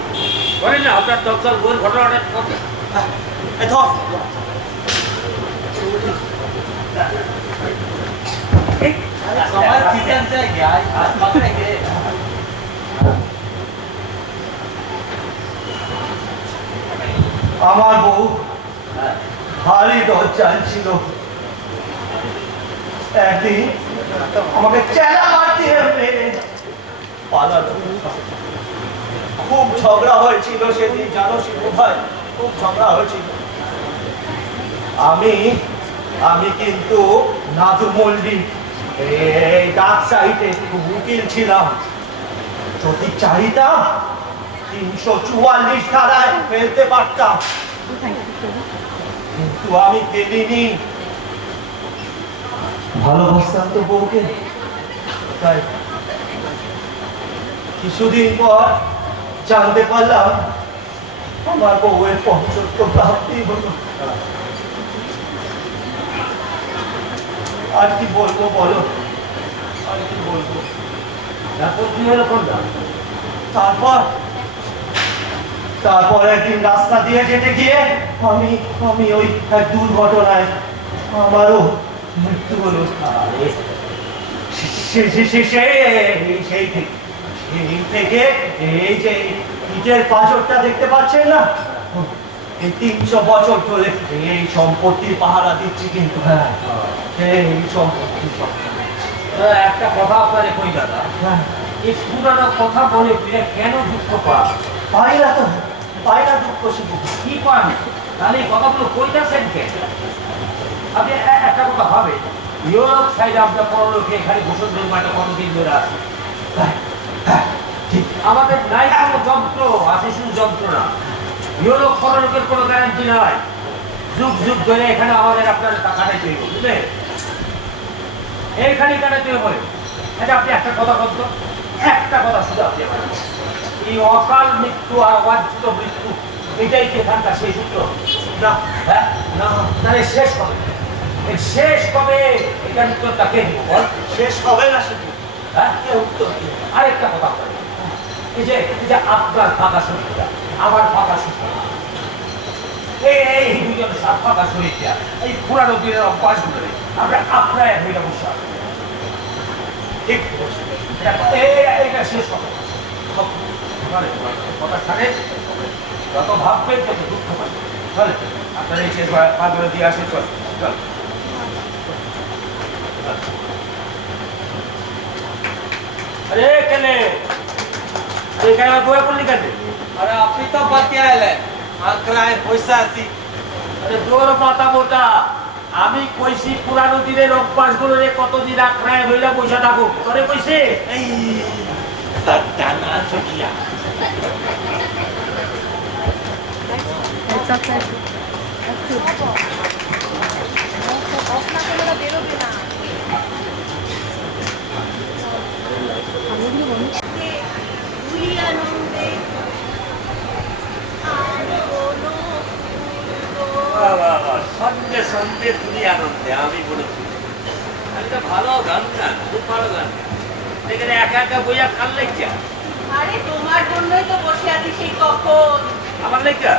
বলেন না আপনার দরকার বইয়ের ঘটনাটা কত? ধর আমার বউ ভারী দরজাল ছিল। একদিন আমাকে চেলা মারতে মেরে পালালো। খুব ঝগড়া হয়েছিল সেদিন, জানো শিবু ভাই, খুব ঝগড়া হয়েছিল। আমি কিন্তু নাদু মল্লিক এই ডাক সাইডে উকিল ছিলাম। যদি চাইতাম 344 ধারায় ফেলতে পারতাম। কিন্তু আমি ফেলিনি। ভালোবাসতাম তো বউকে, তাই কিছুদিন পর জানতে পারলাম আমার বউয়ের পঞ্চত্ব প্রাপ্তি হলো। আর কি বলবো বলো, আর কি বলবো। তারপর কি হলো কোনটা? তারপর একদিন রাস্তা দিয়ে যেতে গিয়ে আমি ওই এক দুর্ঘটনায় আমারও মৃত্যু হলো। সেই থেকে এই যে ইটের পাঁচরটা দেখতে পাচ্ছেন না, এই 300 বছর ধরে এই সম্পত্তির পাহারা দিচ্ছি। কিন্তু হ্যাঁ, এই সম্পত্তি একটা কথা আপনারে কই দাদা, এই পুরানো কথা বলে ফিরে কেন দুঃখ পান? পাই না দুঃখ শুধু। কি পান? তাহলে এই কথাগুলো কইতাছেন কেন? আপনি একটা কথা ভাবেন, ইউরোপ সাইডে আপনার পরলোকে এখানে বসুন্ধরা মাঠে কতদিন ধরে আছে। আমাদের নাই কোনো যন্ত্র, আছে শুধু যন্ত্রণা। ইউরোপ পরলোকের কোনো গ্যারান্টি নাই। যুগ যুগ ধরে এখানে আমাদের আপনার কাটাইতে হইব, বুঝলেন? এইখানে কাটাইতে হবে। এটা আপনি একটা কথা বলতো, একটা কথা শুধু আপনি আমার এই অকাল মৃত্যু আর অবাঞ্ছিত মৃত্যু, এটাই কি এখানকার সেই সূত্র? না, হ্যাঁ না, তাহলে শেষ কবে? এই শেষ কবে? এটার উত্তরটা কে দিব বল? শেষ হবে না শুধু, হ্যাঁ উত্তর কি? আরেকটা কথা বলি, এই যে আপনার ফাঁকা শরীরটা, আমার ফাঁকা শরীর, এই দুজন সাত ফাঁকা শরীরটা, এই পুরানো দিনের অভ্যাসগুলো আমরা আপনার হইলে বসে আছি। ঠিক এইটা শেষ কথা। কথা ছাড়ে যত ভাববেন তত দুঃখ পাবেন। চলে আপনার এই শেষ পাঁচগুলো দিয়ে আসে। চল চল। अरे केले ये काय गोया पडली का ते? अरे आपली तो बाती आलाय आकराय पैसा आसी। अरे जोर माथा मोठा, আমি কইছি পুরানো দিনের অভ্যাসগুলো রে কতদিন আঁকড়ায় হইলা পয়সা থাকুক, তোরে কইছে এই সাতানা ছড়িয়া বেরোবে না। তুই আনন্দে আমি কোনো সন্ধ্যে সন্ধ্যে তুমি আনন্দে আমি বলেছি। আমি তো ভালো গান গান, খুব ভালো গান গান। এখানে একা একা বইয়া খাল লেখা আরে তোমার জন্যই তো বসে আছি সেই কখন। আমার লেখা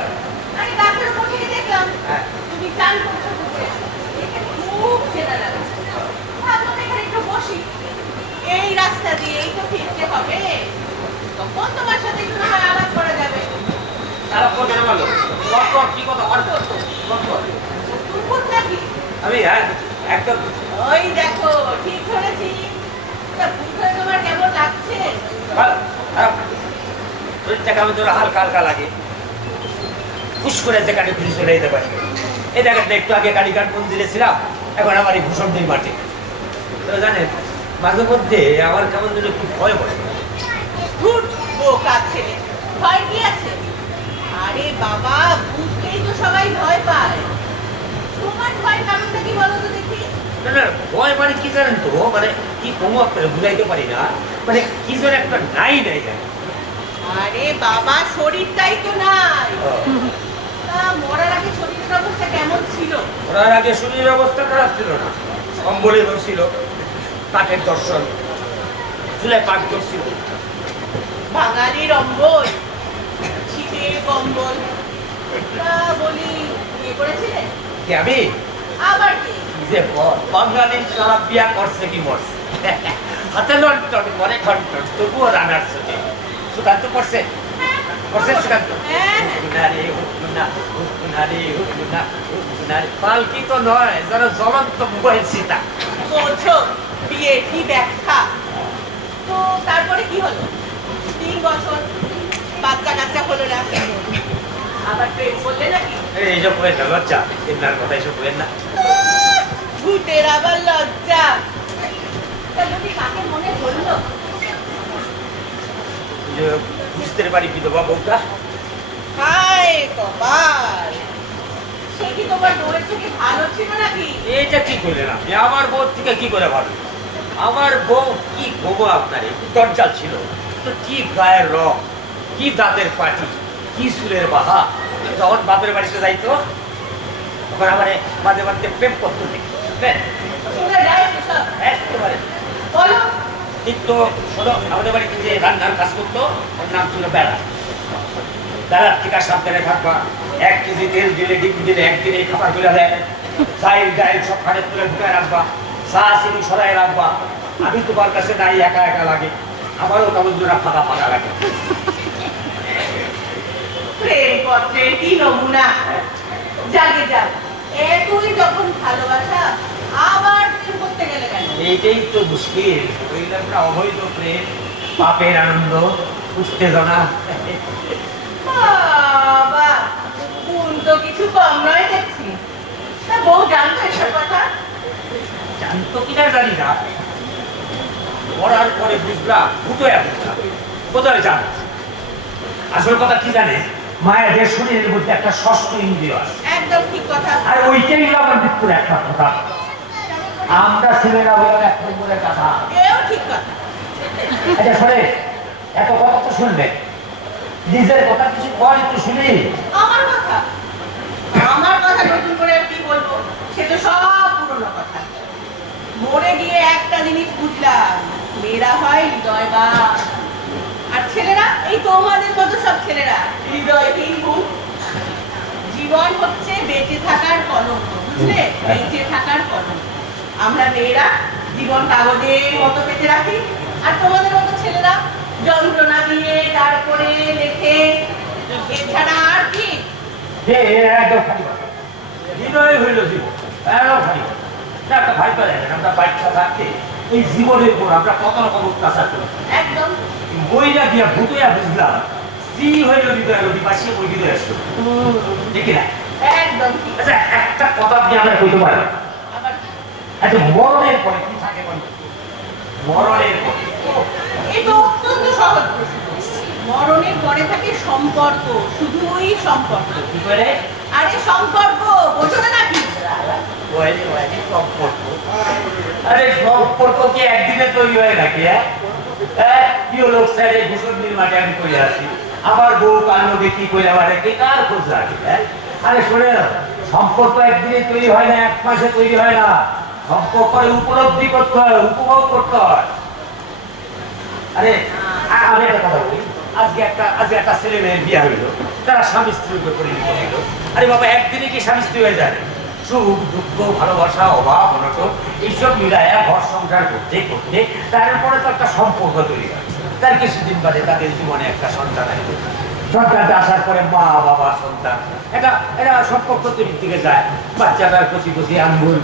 আরে গাছের উপর থেকে দেখলাম হ্যাঁ। তুমি চান করছো পুকুরে। এখানে খুব চেনা লাগছে। ভাবলাম এখানে একটু বসি। এই রাস্তা দিয়েই তো ফিরতে হবে, তখন তোমার সাথে একটু না হয় আলাপ করা যাবে। তারা কেন বলো কি কথা অর্থ তুকুর নাকি? আমি হ্যাঁ একদম ওই দেখো ঠিক ধরেছি। তা পুকুরে তোমার কেমন লাগছে? শরীরটাকে আমি তোর হালকা হালকা লাগে, খুশ করে যেখানে খুশি চলে যেতে পারি। এই দেখেন একটু আগে কালীঘাট মন্দিরে ছিলাম, এখন আমার এই ভূষণদের মাঠে। তো জানেন মাঝে মধ্যে আমার কেমন যেন একটু ভয় পড়ে। ভূত বোকা ছেলে, ভয় কি আছে? আরে বাবা, ভূতকেই তো সবাই ভয় পায়। তোমার ভয় কারণটা কি বলো তো দেখি? না না, ভয় মানে কি জানেন তো, মানে কি কমো আপনার বুঝাইতে পারি না, মানে কি যেন একটা নাই নাই জানি। আরে বাবা, শরীরটাই তো নাই। তা মরার আগে শরীরের অবস্থা কেমন ছিল? ওনার আগে শরীরের অবস্থা খারাপ ছিল না, কম্বলে ধরছিল, কাঠের দর্শন, চুলায় পাক ধরছিল। বাঙালির অম্বল, শীতের কম্বল। তা বলি, বিয়ে করেছিলেন? কি আমি? আবার কি? যে বাঙালির সারা বিয়া করছে কি মরছে, হাতে লন্টন মনে ঘন্টন, তবুও রানার সাথে সুকান্ত করছে করছে সুকান্ত। পালকি তো নয়, যেন জ্বলন্ত মোবাইল সীতা। বোঝো বিয়ে কি ব্যাখ্যা। তো তারপরে কি হলো? 3 বছর বাচ্চা কাচ্চা হলো না, আবার প্রেম করলে নাকি? এইসব বলেন না, লজ্জা এমনার কথা এইসব বলেন না। ভূতের আবার লজ্জা। তা যদি কাকে মনে হলো? বুঝতে পারি বিধবা বউটা। হায় কপাল, সে কি তোমার তোমার বউয়ের থেকে ভালো ছিল নাকি? এইটা কি করলেন আপনি? আমার বউ থেকে কি করে ভালো? আমার বউ কি বউ আপনার একটু দরজাল ছিল, তো কি গায়ের রং, কি দাঁতের পাটি, কি সুরের বাহা। যখন বাপের বাড়িতে যাইতো তখন আমার মাঝে মাঝে প্রেম করতো দেখি, বুঝলেন? শুনে যায় সেসব? একেবারে বলো। কিন্তু শোনো, আমাদের বাড়িতে যে রান্নার কাজ করতো ওর নাম ছিল বেড়া। বেড়ার থেকে সাবধানে থাকবা। 1 কেজি তেল দিলে ডিম দিলে একদিনে খাবার করে দেয়। চাইল ডাইল সব খাটে তুলে ঢুকায় রাখবা, চা চিনি সরাই রাখবা। আমি তোমার কাছে নাই, একা একা লাগে, আমারও কেমন জোড়া ফাঁকা ফাঁকা লাগে। প্রেম পত্রের কি নমুনা! জাগে যাক, এতই যখন ভালোবাসা আবার প্রেম করতে গেলে কেন? এইটাই তো মুশকিল। ওইটা একটা অবৈধ প্রেম, পাপের আনন্দ, উত্তেজনা। বাবা, গুণ তো কিছু কম নয় দেখছি। তা বউ জানতো এসব কথা? জানতো কিনা জানি না, পড়ার পরে বুঝলাম ভূতয়া বুঝলাম কোথায় জানো। আসল কথা কি জানে, মায়ের শরীরের মধ্যে একটা ষষ্ঠ ইন্দ্রিয় আছে, একদম ঠিক কথা। আর ওইটাই হলো আমার মৃত্যুর একটা কথা। আমরা ছেলেরা হলাম 1 নম্বরের কথা। এও ঠিক কথা। আচ্ছা শোনে, এত কথা তো শুনবে, নিজের কথা কিছু কয় একটু শুনি। আমার কথা? আমার কথা নতুন করে আর কি বলবো? সে তো সব পুরনো কথা। মরে গিয়ে একটা জিনিস বুঝলাম, মেয়েরা হয় হৃদয়বান, আর ছেলেরা এই তোমাদের মতো সব ছেলেরা হৃদয়হীন। জীবন হচ্ছে বেঁচে থাকার কলঙ্ক, বুঝলে? বেঁচে থাকার কলঙ্ক। আমরা মেয়েরা জীবন কাগজের মতো পেতে রাখি, আর তোমাদের মতো ছেলেরা যন্ত্রণা দিয়ে তারপরে লেখে। এছাড়া আর কি? হৃদয় হইল জীবন, একটা ভাই তো দেখেন, আমরা বাচ্চা থাকতে এই জীবনের উপর আমরা কত রকম অত্যাচার করি। একদম বইটা দিয়া ভূতয়া বুঝলাম স্ত্রী হইল হৃদয় অধিবাসী, ওই হৃদয় আসলো, ঠিক না? একদম ঠিক। আচ্ছা একটা কথা আপনি আমরা কইতে পারি, আবার আচ্ছা মরণের পরে কি থাকে বলুন? মরণের পরে এই তো অত্যন্ত সহজ প্রশ্ন। মরণের পরে থাকে সম্পর্ক, শুধুই সম্পর্ক। কি করে? আরে সম্পর্ক বোঝো না নাকি? সম্পর্ক, আরে সম্পর্ক কি একদিনে তৈরি হয় নাকি? প্রিয় লোক সাইডে ঘুষণ মাঠে আমি করে আসি, আমার বউ কান্ন দেখি করে আমার কার খোঁজ রাখি? আরে শোনে, সম্পর্ক একদিনে তৈরি হয় না, 1 মাসে তৈরি হয় না। সম্পর্ক উপলব্ধি করতে হয়, উপভোগ করতে হয়। আরে আমি একটা কথা বলি, আজকে একটা ছেলে মেয়ের বিয়ে হইলো, তারা স্বামী স্ত্রীর উপর পরিণত হইলো। আরে বাবা, একদিনে কি স্বামী স্ত্রী হয়ে যায়? সুখ দুঃখ ভালোবাসা অভাব অনটন এইসব মিলায়া ঘর সংসার করতে করতে তারপরে তো একটা সম্পর্ক তৈরি হয়। তার কিছুদিন বাদে তাদের জীবনে একটা সন্তান আসবে, সন্তানটা আসার পরে মা বাবা সন্তান এটা সম্পর্ক তৈরির দিকে যায়। বাচ্চাটার কচি কচি আঙ্গুল,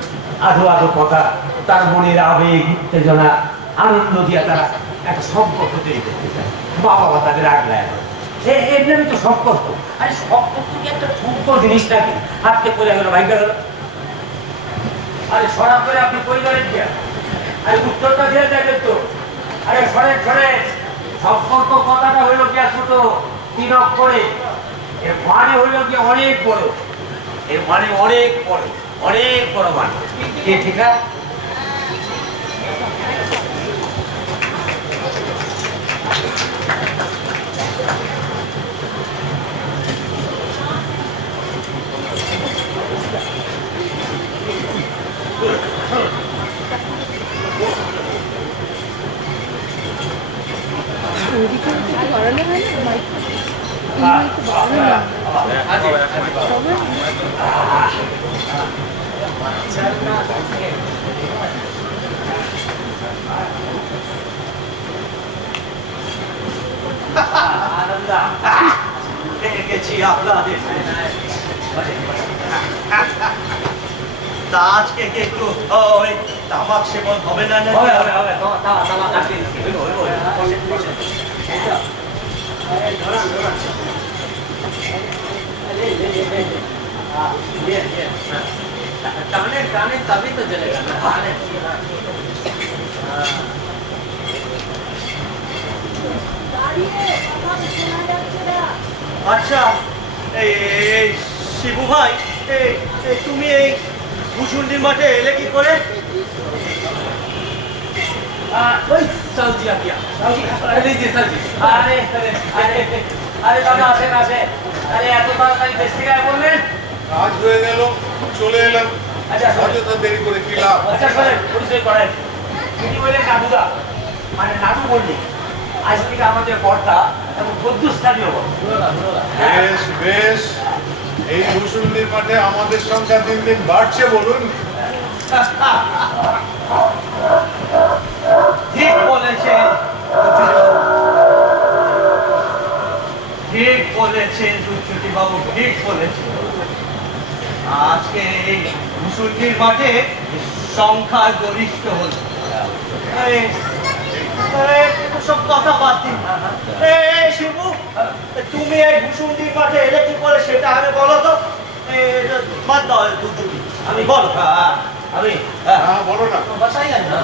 আধো আধো কথা, তার মনের আবেগ উত্তেজনা আনন্দ দিয়া তারা একটা সম্পর্ক তৈরি করতে চায়। মা বাবা তাদের আগলায়, এর নামই তো সম্পর্ক। আরে সম্পর্ক কি একটা ছোট্ট জিনিস নাকি? হাতে করে গেল, ভাগ্য গেল। আরে সরা করে আপনি কই করেন কি? আরে উত্তরটা দিয়ে যাবেন তো। আরে সরে সম্পর্ক কথাটা হইল কি ছোট, 3 অক্ষরে। এর মানে হইল কি অনেক বড়, এর মানে অনেক বড়, অনেক বড় মানে। ঠিক আছে? ওইদিকে একটু বাড়ানো হয় না মাইকটা? এই মাইকটা বাড়ানো হয় তা আজকে কি একটু ওই তামাক সেবন হবে না? টানে তবেই তো চলেগা না। আচ্ছা এই শিবু ভাই, তুমি এই ভুসুন্ডির মাঠে এলে কি করে? ওই সাউজি আপিয়া আরে জি সাউজি আরে আরে আরে আরে দাদা আসেন আসেন আরে এত তাড়াতাড়ি দেশ থেকে বললেন কাজ হয়ে গেল, চলে এলাম। আচ্ছা, অযথা দেরি করে কি লাভ? আচ্ছা শোনেন পরিচয় করেন তিনি বললেন নাদুদা মানে নাদু বললি আজ থেকে আমাদের কর্তা এবং বৌদ্ধস্থানীয় বেশ বেশ, এই ভূষুন্ডির মাঠে আমাদের সংখ্যা দিন দিন বাড়ছে বলুন। ঠিক বলেছেন, ঠিক বলেছেন দুচ্ছুটি বাবু, ঠিক বলেছেন। আজকে এই ভুসুন্ডির মাঠে সংখ্যা গরিষ্ঠ হল। সব কথা বাদ দিন। শিবু, তুমি এই ভুসুন্ডির মাঠে এলে কি করে সেটা আমি বলো তো। বাদ দাও দুচ্ছুটি, আমি বল। আমি হ্যাঁ বলো না। বাসাই না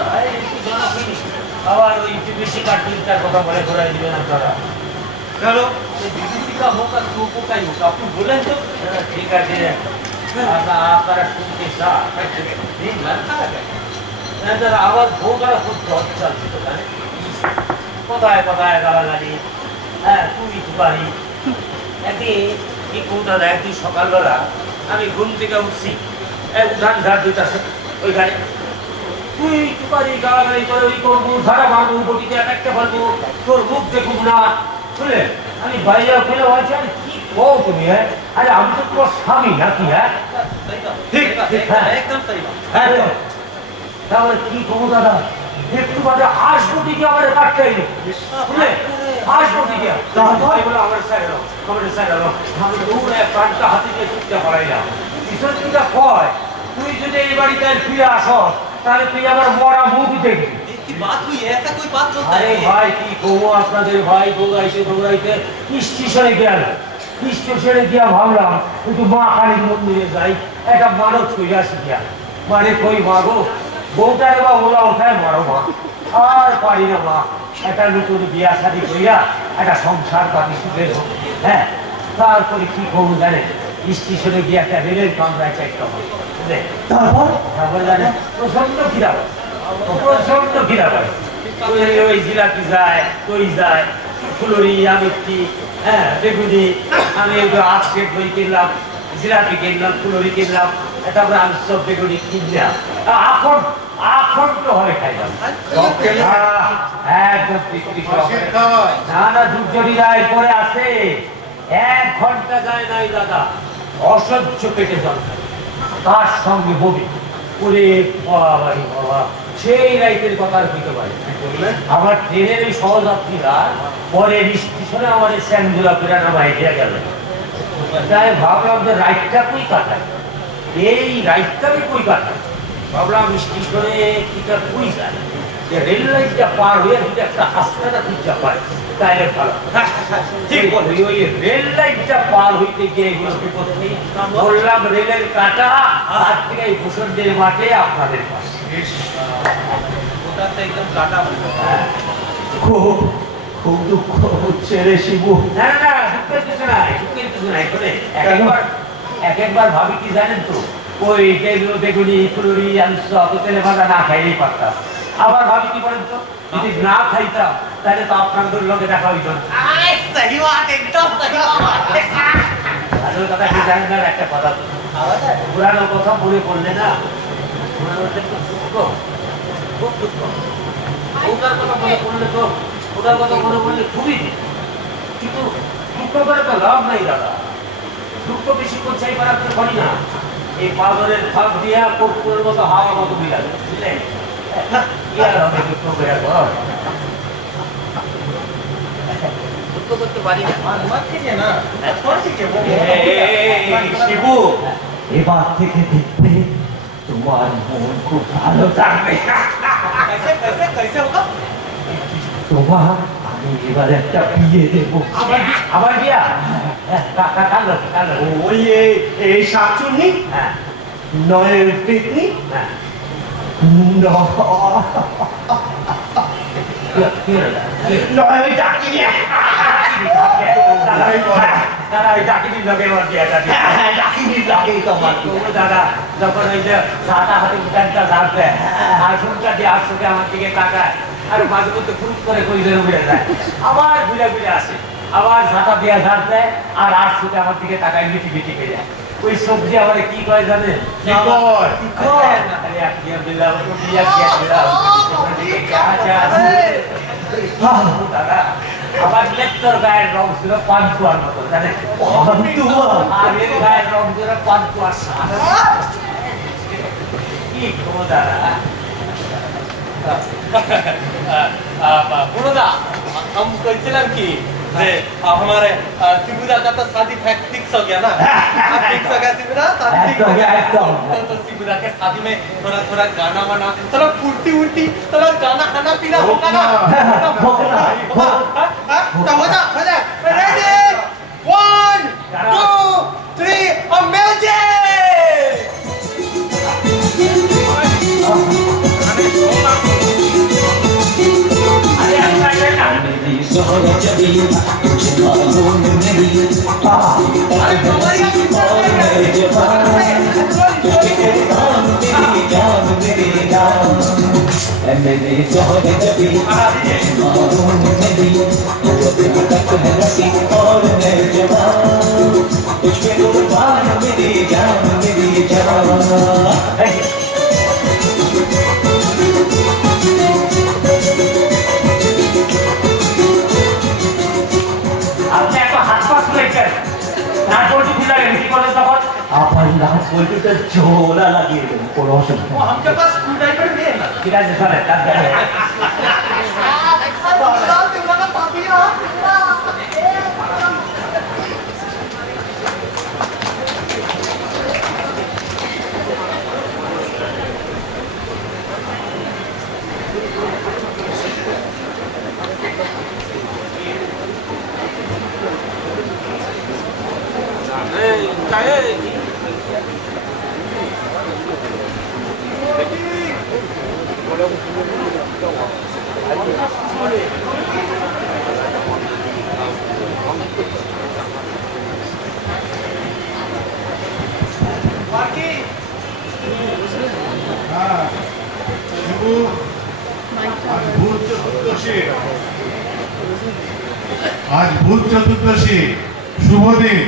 আবার ওই বিদেশি কার্টুনটার কথা মনে করাই দিবেন আপনারা চলো বিদেশি का होगा तो को का होगा আপনি বলেন তো ঠিক আছে আপনারা শুনতে চান ঠিক লাগতা লাগে না আবার ভোগার খুব জট চলছে তো জানেন কোথায় কোথায় গালাগালি হ্যাঁ তুমি পারি একদিন কি কোনটা একদিন সকালবেলা আমি ঘুম থেকে উঠছি উঠান ঝাড় দিতেছে ওইখানে তুই তুকারি গালাগালি করে ওই করবো ঝাড়া মারবো বটিতে একটা ফেলবো তোর মুখ দেখুক না শুনে আমি বাইরে ফেলে বলছি আরে কি কো তুমি হ্যাঁ আরে আমি তো তোমার স্বামী নাকি হ্যাঁ ঠিক ঠিক হ্যাঁ একদম সহি বাত। হ্যাঁ তাহলে কি করবো দাদা একটু বাদে আসবো দিকে আমার কাটতে এলো শুনে আসবো দিকে তাহলে বলে আমার সাইড আমি দৌড়ে প্রাণটা হাতে দিয়ে ছুটতে পারাইলাম কিশোর দিকে কয় তুই যদি এই বাড়িতে ফিরে আসো তাহলে তুই আমার মরা মুখ দেখবি কি বাত হুই ऐसा कोई बात होता আরে है? ভাই কি করবো আপনাদের ভাই দৌড়াইতে স্টেশনে গেল স্টেশনে গিয়া ভাবলাম একটু মা কালীর মন্দিরে যাই একটা মানব ছুঁয়ে আসি গিয়া মানে কই মাগো বউটারে বা ওলা ওঠায় মারো মা আর পারি না মা একটা নতুন বিয়া শাদি কইয়া একটা সংসার পাতি শুধু হ্যাঁ তারপরে কি করবো জানে স্টেশনে গিয়ে একটা রেলের কামরায় চেকটা হয় তারপর জানে প্রচন্ড খিদা প্রচন্ড খিদা পায় ওই জিলাপি যায় দই যায় ফুলুরি আমিত্তি হ্যাঁ বেগুনি আমি একটু আখশেক দই কিনলাম জিলাপি কিনলাম ফুলুরি কিনলাম তারপরে আমি সব বেগুনি কিনলাম আখন্ড হয়ে খাইলাম একদম মাসির খাওয়া। না না দুর্যোগী রায় পরে আসে 1 ঘন্টা যায় নাই দাদা অসহ্য পেটে জল খায় তার সঙ্গে বমি ওরে বাবারি বাবা সেই রাইতের কথা আর বুঝতে পারি আমার ট্রেনের ওই সহযাত্রীরা পরে স্টেশনে আমার স্যান্ডগুলা করে নামাই দিয়ে গেল তাই ভাবলাম যে রাইটটা কই কাটায় এই রাইটটা আমি কই কাটাই ভাবলাম স্টেশনে কিটা কই যায় যে রেল লাইনটা পার হয়ে যদি একটা রাস্তাটা খুঁজতে পারে তাহলে ভালো ঠিক বলি ওই রেল লাইনটা পার হইতে গিয়ে এগুলোকে করতে বললাম রেলের কাটা আর থেকে এই ভূষণদের মাঠে আপনাদের পাশে ওটা তো একদম কাটা হয়ে গেল। খুব খুব দুঃখ হচ্ছে রে শিবু না না দুঃখের কিছু নাই শোনে একবার ভাবি কি জানেন তো ওই যেগুলো বেগুনি ফুলুরি আমি সব তেলে ভাজা না খাইলেই পারতাম আবার ভাবি কি বলেন তো যদি না খাইতাম তাহলে তো আপনাদের লোকে দেখা হইতো না सही बात एकदम सही बात। আসলে কথা কি জানেন না একটা কথা তো পুরানো কথা মনে করলে না পুরানো একটু দুঃখ খুব দুঃখ ওটার কথা মনে করলে তো ওটার কথা মনে করলে খুবই কিন্তু দুঃখ করে তো লাভ নাই দাদা দুঃখ বেশি করছে এবার আপনি করি না এই পাগলের ভাগ দিয়া কর্পূরের মতো হাওয়ার মতো মিলাবে বুঝলেন কি আর হবে দুঃখ করে এখন দুঃখ করতে পারি না मत कीजिए ना, छोड़ दीजिए वो। শিবু এবার থেকে দেখবে তোমার মন খুব ভালো থাকবে कैसे कैसे कैसे होगा? তোমার আমি এবার একটা বিয়ে দেবো আবার বিয়া কাল ओ ये शाकचुन्नी হ্যাঁ नॉयल पेटनी হ্যাঁ नॉयल डाकिनी। দাদা তারা ওই ডাকিনির লোকে আমার বিয়েটা দিই। ডাকিনি লাগেই তো আমার তবু দাদা যখন ওই যে ছাতা হাতে উঠানটা ঝাড়বে আর ফুলটা দিয়ে আসতে আমার দিকে তাকায় আর মাঝে মধ্যে ফুট করে কইলের উড়ে যায়, আবার ঘুরে ঘুরে আসে, আবার ছাতা দিয়ে ঝাড় দেয় আর ছুটে আমার দিকে তাকায় মিটি মিটি হয়ে যায়। ওই সবজি আমার কি কয় জানে? কি কয়? কি কয়? আরে আকিয়া দিলাম, দিয়া কিয়া দিলাম। দাদা আমার লেকটার গায়ের রং ছিল পান্তুয়ার মতো, জানেন? আর এর গায়ের রং ছিল পান্তুয়ার সাদা। কি গো দাদা? बुढ़ा हम कल्चरल की जे हमारे शिबुदा का तो शादी फिक्स हो गया ना। अब फिक्स हो गया शिबुदा, शादी फिक्स हो गया एकदम। तो शिबुदा के शादी में थोड़ा थोड़ा गाना वाना, थोड़ा फुर्ती उर्ती, थोड़ा गाना खाना पीना होगा ना। तो हो जा रेडी 1 2 3 और म्यूजिक। मेरी सोहरा जबी मुझे मालूम नहीं और मेरे जवान तुझे जान मेरी जान मेरी जान मेरी सोहरा जबी मुझे मालूम नहीं वो दिन तक है रसी और मेरे जवान तुझ पे कुर्बान मेरी जान मेरी जान। আপনি একটা হাত পা খুলেছেন, নাট বলছি খুলে গেল, কি করেন তখন? अपन लास्ट बोल के झोला लगी वो हमके पास स्क्रू ड्राइवर भी है ना। ঠিক আছে চলে কাজ করে। आज भूत चतुर्दशी शुभ दिन।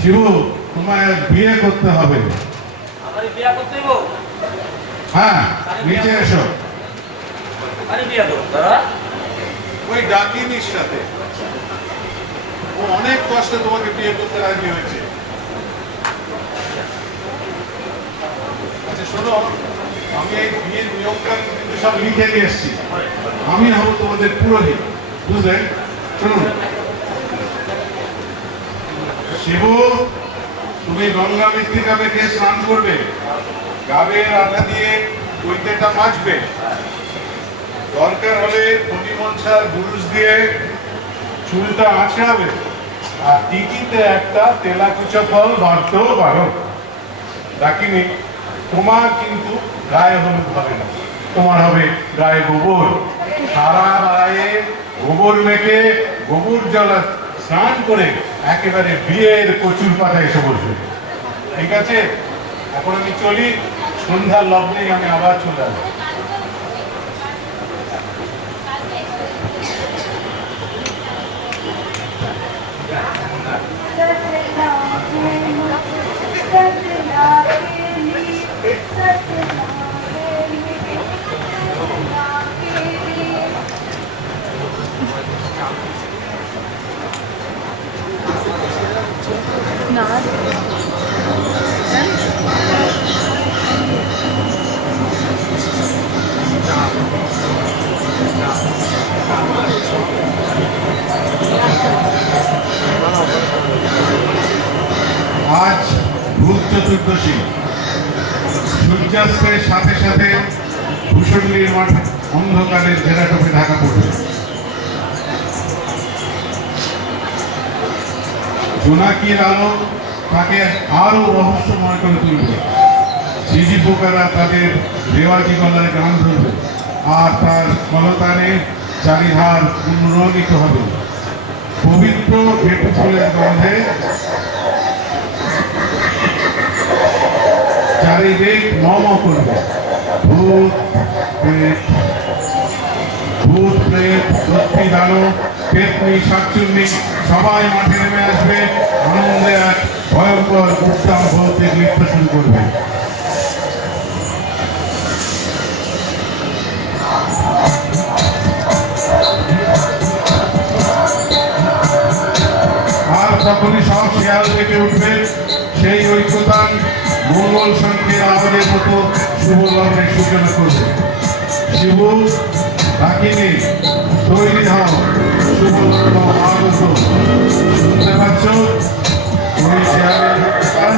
शिबू तुम्हें বিয়ে করতে হবে। আমার বিয়ে করতে হইব? হ্যাঁ নিচে এসো। আরে বিয়ে তো দাদা ওই ডাকিনির সাথে ও অনেক কষ্টে তোমাকে বিয়ে করতে রাজি হয়েছে। আচ্ছা শোনো, আমি এই বিয়ের নিয়মকানুন কিন্তু সব লিখে নিয়ে এসেছি। আমি হব তোমাদের পুরোহিত, বুঝলেন? শুনুন, শিবু তুমি গঙ্গা মৃত্তিকা মেখে স্নান করবে, গাবের আটা দিয়ে কৈতেটা মাজবে, দরকার হলে পরিমনসার বুরুষ দিয়ে চুলটা আঁচড়াবে, আর টিকিতে একটা তেলাকুচা ফল বাঁধতেও পারো। ডাকিনি তোমার কিন্তু গায়ে হলুদ হবে না, তোমার হবে গায়ে গোবর। সারা গায়ে গোবর মেখে গোবর জলে স্নান করে একেবারে বিয়ের কচুর পাতা এসে বসবে। ঠিক আছে, এখন আমি চলি, সন্ধ্যার লগ্নেই আমি আবার চলে আসবো। আজ ভূত চতুর্দশী, সূর্যাস্তের সাথে সাথে ভূষণ্ডির মাঠ অন্ধকারের ঘেরাটোপে ঢাকা পড়বে। জোনাকির আলো তাকে আরো রহস্যময় করে তুলবে। ঝিঝি পোকারা তাদের রেওয়াজি গলায় গান ধরবে, আর তার কলতানে চারিধার উন্মোলিত হবে। পবিত্র গেটু ফুলের গন্ধে চারিদিক মম করবে। ভূত প্রেত, ভূত প্রেত, দস্যি দানব, পেতনি, শাকচুন্নি সবাই মাঠে নেমে আসবে, আনন্দে এক ভয়ঙ্কর উত্তম ভৌতিক নৃত্য শুরু করবে। আর তখনই সব শেয়াল থেকে উঠবে সেই ঐক্যতান মঙ্গল শঙ্খের আওয়াজের মতো শুভ লগ্নের সূচনা করবে। শিব ডাকিনি তৈরি হও, শুভ লগ্ন আগত। শুনতে পাচ্ছ ওই শেয়ালের ঐক্যতান?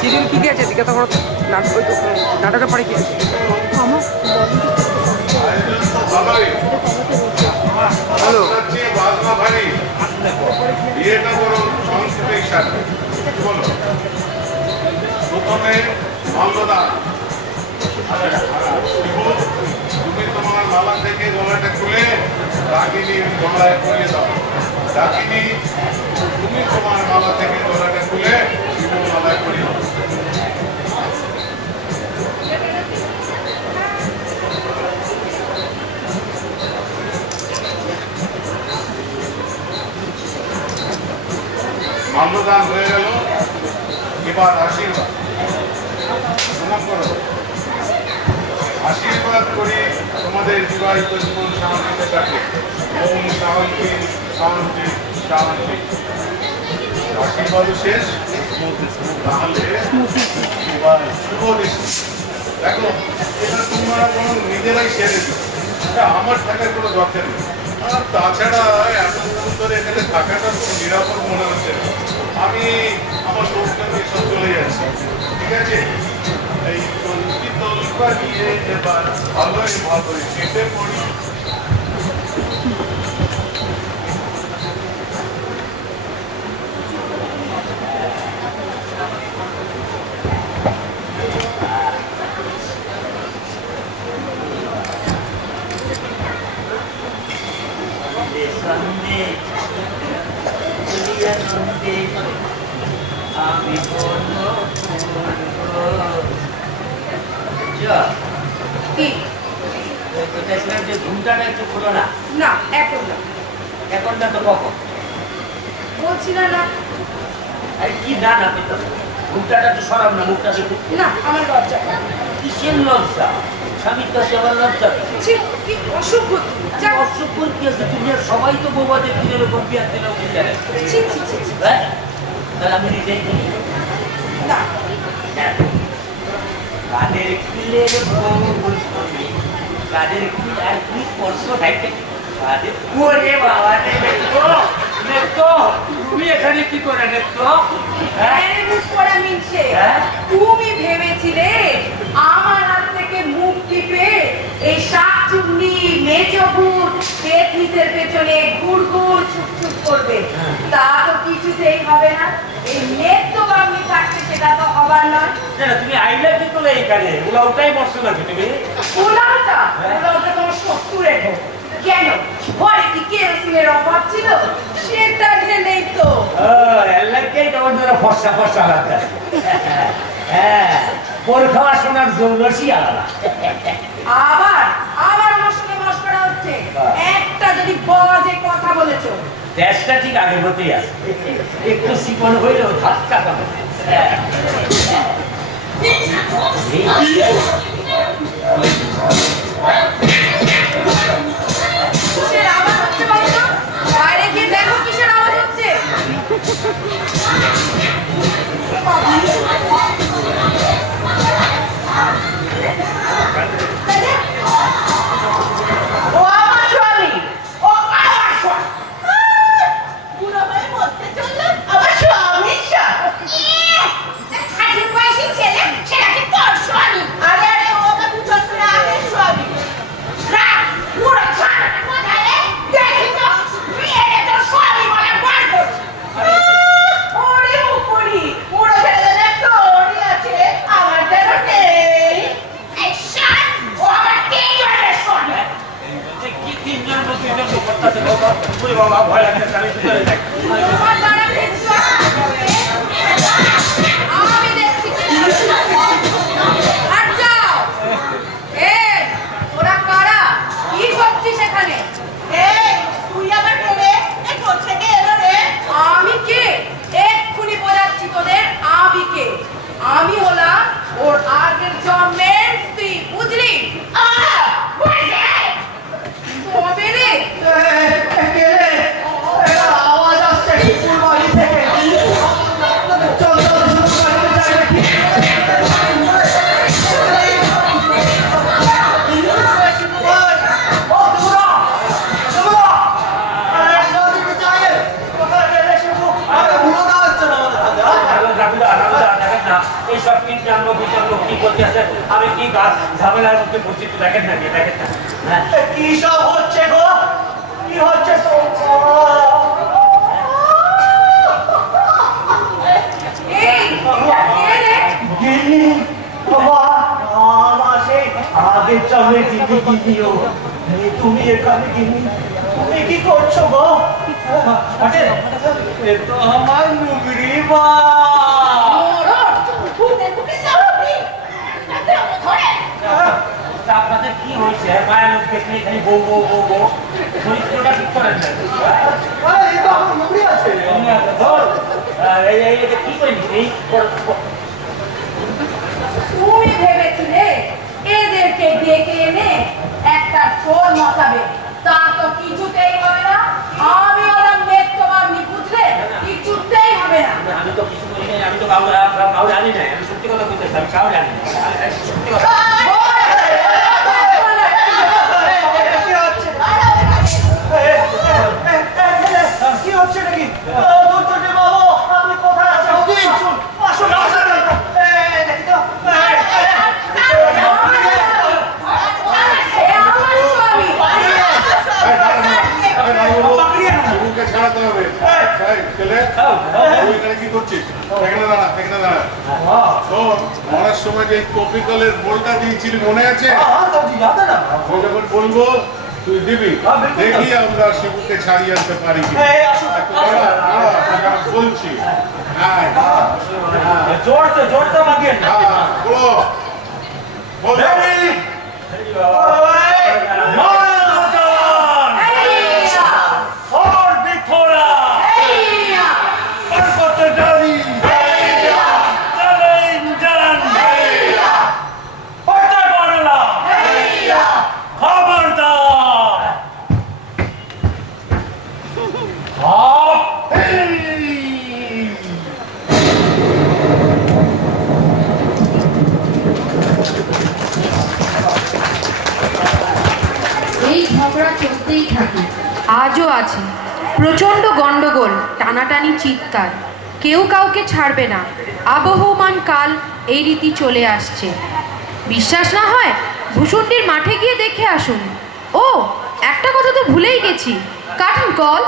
সিরিয়াল কি কি আছে জিজ্ঞাসা করো তো। নাটকের পরে কি আছে? হ্যালো বাজনা ভারী বিয়েটা বরং সংস্কৃতির সাথে বলো। প্রথমে মাল্যদান। তুমি তোমার মালা থেকে গলাটা খুলে ডাকিনীর গলায় পরিয়ে দাও। ডাকিনী তুমি তোমার মালা থেকে গলাটা খুলে শিবুর মালায় পরিয়ে দাও। মাল্যদান হয়ে গেল, এবার আশীর্বাদ। প্রণাম করো। আশীর্বাদ করি তোমাদের বিবাহিত জীবন শান্তিতে কাটে। ওম শান্তি শান্তি শান্তি। আশীর্বাদও শেষ, তাহলে এবার শুভ দিচ্ছি। দেখো এটা তোমরা বরং নিজেরাই সেরে দিও, এটা আমার থাকার কোনো দরকার নেই। আর তাছাড়া এতক্ষণ ধরে এখানে থাকাটা খুব নিরাপদ মনে হচ্ছে। আমি আমার লোকটা নিয়ে সব চলে যাচ্ছি, ঠিক আছে? এই তলকি তলকা নিয়ে এবার ভালোই ভালোই কেটে পড়ি। আমি কি যে ঘুমটাটা একটু খোলো না। না এখন না, এখন না তো কখন? বলছি না না আরে কি না না পেত, ঘুমটাটা একটু সরাব না, মুখটা একটু। না, আমার লজ্জা করে। কিসের লজ্জা? স্বামীর কাছে আমার লজ্জা পেত। ছি, কি অসভ্য তুমি। যা। অসভ্য কি আছে? দুনিয়ার সবাই তো বৌবাদের দিনের উপর বিয়ার দিলেও জানে। ছি ছি ছি ছি। হ্যাঁ, তাহলে আমি নিজেই করি না, কাদের কিলের বউ শুনি, কাদের কিল আর কি করছো ঢাইতে কাদের। ওরে বাবা রে, নেতো নেতো, তুমি এখানে কি করে নেতো? আরে মুখ পড়া মিনছে। হ্যাঁ? তুমি ভেবেছিলে আমার হাত থেকে মুখ টিপে এই শাকচুন্নি মেজো ভূত পেট নিচের পেছনে ঘুর ঘুর ছুট ছুট করবে, তা তো কিছুতেই হবে না। এই মেঘ তো বামনি থাকতে সেটা তো হবার নয়। তুমি আইলে কি করে এখানে? ওটাই বসছো নাকি তুমি? উলাওটা তোমার শত্রু রেখো। কেন ঘরে কি কেরোসিনের অভাব ছিল? সেটা নেই তো। এলাকায় তোমার ধরো ফর্সা ফর্সা আলাদা। হ্যাঁ, পরীক্ষা শোনার জৌলসই আলাদা। আবার আবার আমার সঙ্গে মস্করা হচ্ছে। একটা যদি বাজে কথা বলেছো, দেশটা ঠিক আগের মতোই আছে, একটু চিকন হইলেও ধাক্কা পাবে। কিসের আওয়াজ হচ্ছে বলো তো? বাইরে গিয়ে দেখো কিসের আওয়াজ হচ্ছে। ও আমার স্বামী, ও আমার স্বামী। বুড়ো হয়ে মরতে চললো, আমার স্বামীর স্বামী। হাজির বয়সী ছেলে, সেটা কি তোর স্বামী? আরে আরে, ও আমার দুজন করে আগের স্বামী। রাখ, পুরো ছাড়াটা কোথায় রে? দেখি তো, মেয়েরে তোর স্বামী বলে বার করছে। ওরে মুকুরি, বুড়ো ছেলেদের একটা ওড়ি আছে, আমার যেন নেই। এই শাল, ও আমার তিনজনের স্বামী। কি তিনজন করতেছে বাবা, ভয় লাগছে। আমি ভিতরে যাই। তোমার দ্বারা কিছু আমি দেখছি কি আর যাও। এই ওরা কারা? কি করছিস সেখানে? এই, তুই আবার কে রে? এই কোত্থেকে এলো রে? আমি কে? এক্ষুনি বোঝাচ্ছি তোদের আমি কে। আমি হলাম ওর আগের জন্মের স্ত্রী, বুঝলি? তবে রে কে রে? আওয়াজ আসছে শিশুর বাড়ি থেকে। চল চল, শিশুর বাড়িতে যাই দেখি। ও তোমরা, তোমরা! আরে সৌদিকে যাই, কোথায় গেলে শিবু? আরে ভুলো না হচ্ছে না আমাদের সাথে, হ্যাঁ? এইসব কিনজাম কি করতে আছে? আমি কি গাছ ঝামেলার মধ্যে বলছি, একটু দেখেন না, দেখেন না। হ্যাঁ, কি সব হচ্ছে গো? কি হচ্ছে এই এটা কে রে? গিন্নি, আমার সেই আগের জন্মের দিদি গিন্নিও। তুমি এখানে গিন্নি, তুমি কি করছো গো? আরে এ তো আমার নুগরি মা। তা আপনাদের কি হয়েছে? মায়ের লোক দেখলে খালি বউ বউ বউ বউ, চরিত্রটা ঠিক করেন না। আরে এই তো আমার নুগরি আছে। কি করিনি এই তুমি ভেবেছিলে এদেরকে ডেকে এনে একটা ঠোল মশাবে, তা তো কিছুতেই হবে না। আমি হলাম মেঘ, তোমার বুঝলে কিছুতেই হবে না। আমি তো কিছু করি নাই, আমি তো কাউরে আনি নাই। আমি সত্যি কথা বলতেছি, আমি কাউরে আনি নাই। সত্যি কথা। কি হচ্ছে নাকি? বাবু, আপনি কোথায় আছেন? আসুন, আসুন, আসুন। দেখি তো। এ আমার স্বামী। শিবুকে ছাড়াতে হবে। এই, ছেলে, তুই এখানে কি করছিস? এখানে দাঁড়া, এখানে দাঁড়া। শোন, মরার সময় যে কপিকলের বোলটা দিয়েছিলি মনে আছে? ও যখন বলবো তুই দিবি, দেখি আমরা শিবুকে ছাড়িয়ে আনতে পারি কি। একটু দাঁড়া, দাঁড়া, তোকে আমি বলছি। আয়, জোরসে জোরসে মাগিয়ে হ্যাঁ, বলো। বলো। এই ঝগড়া চলতেই থাকে, আজও আছে। প্রচণ্ড গন্ডগোল, টানাটানি, চিৎকার, কেউ কাউকে ছাড়বে না। আবহমান কাল এই রীতি চলে আসছে। বিশ্বাস না হয় ভূষণ্ডির মাঠে গিয়ে দেখে আসুন। ও একটা কথা তো ভুলেই গেছি, কার্টুন কল।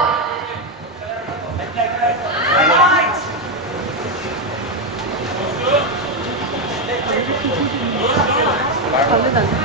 তাহলে দাঁড়া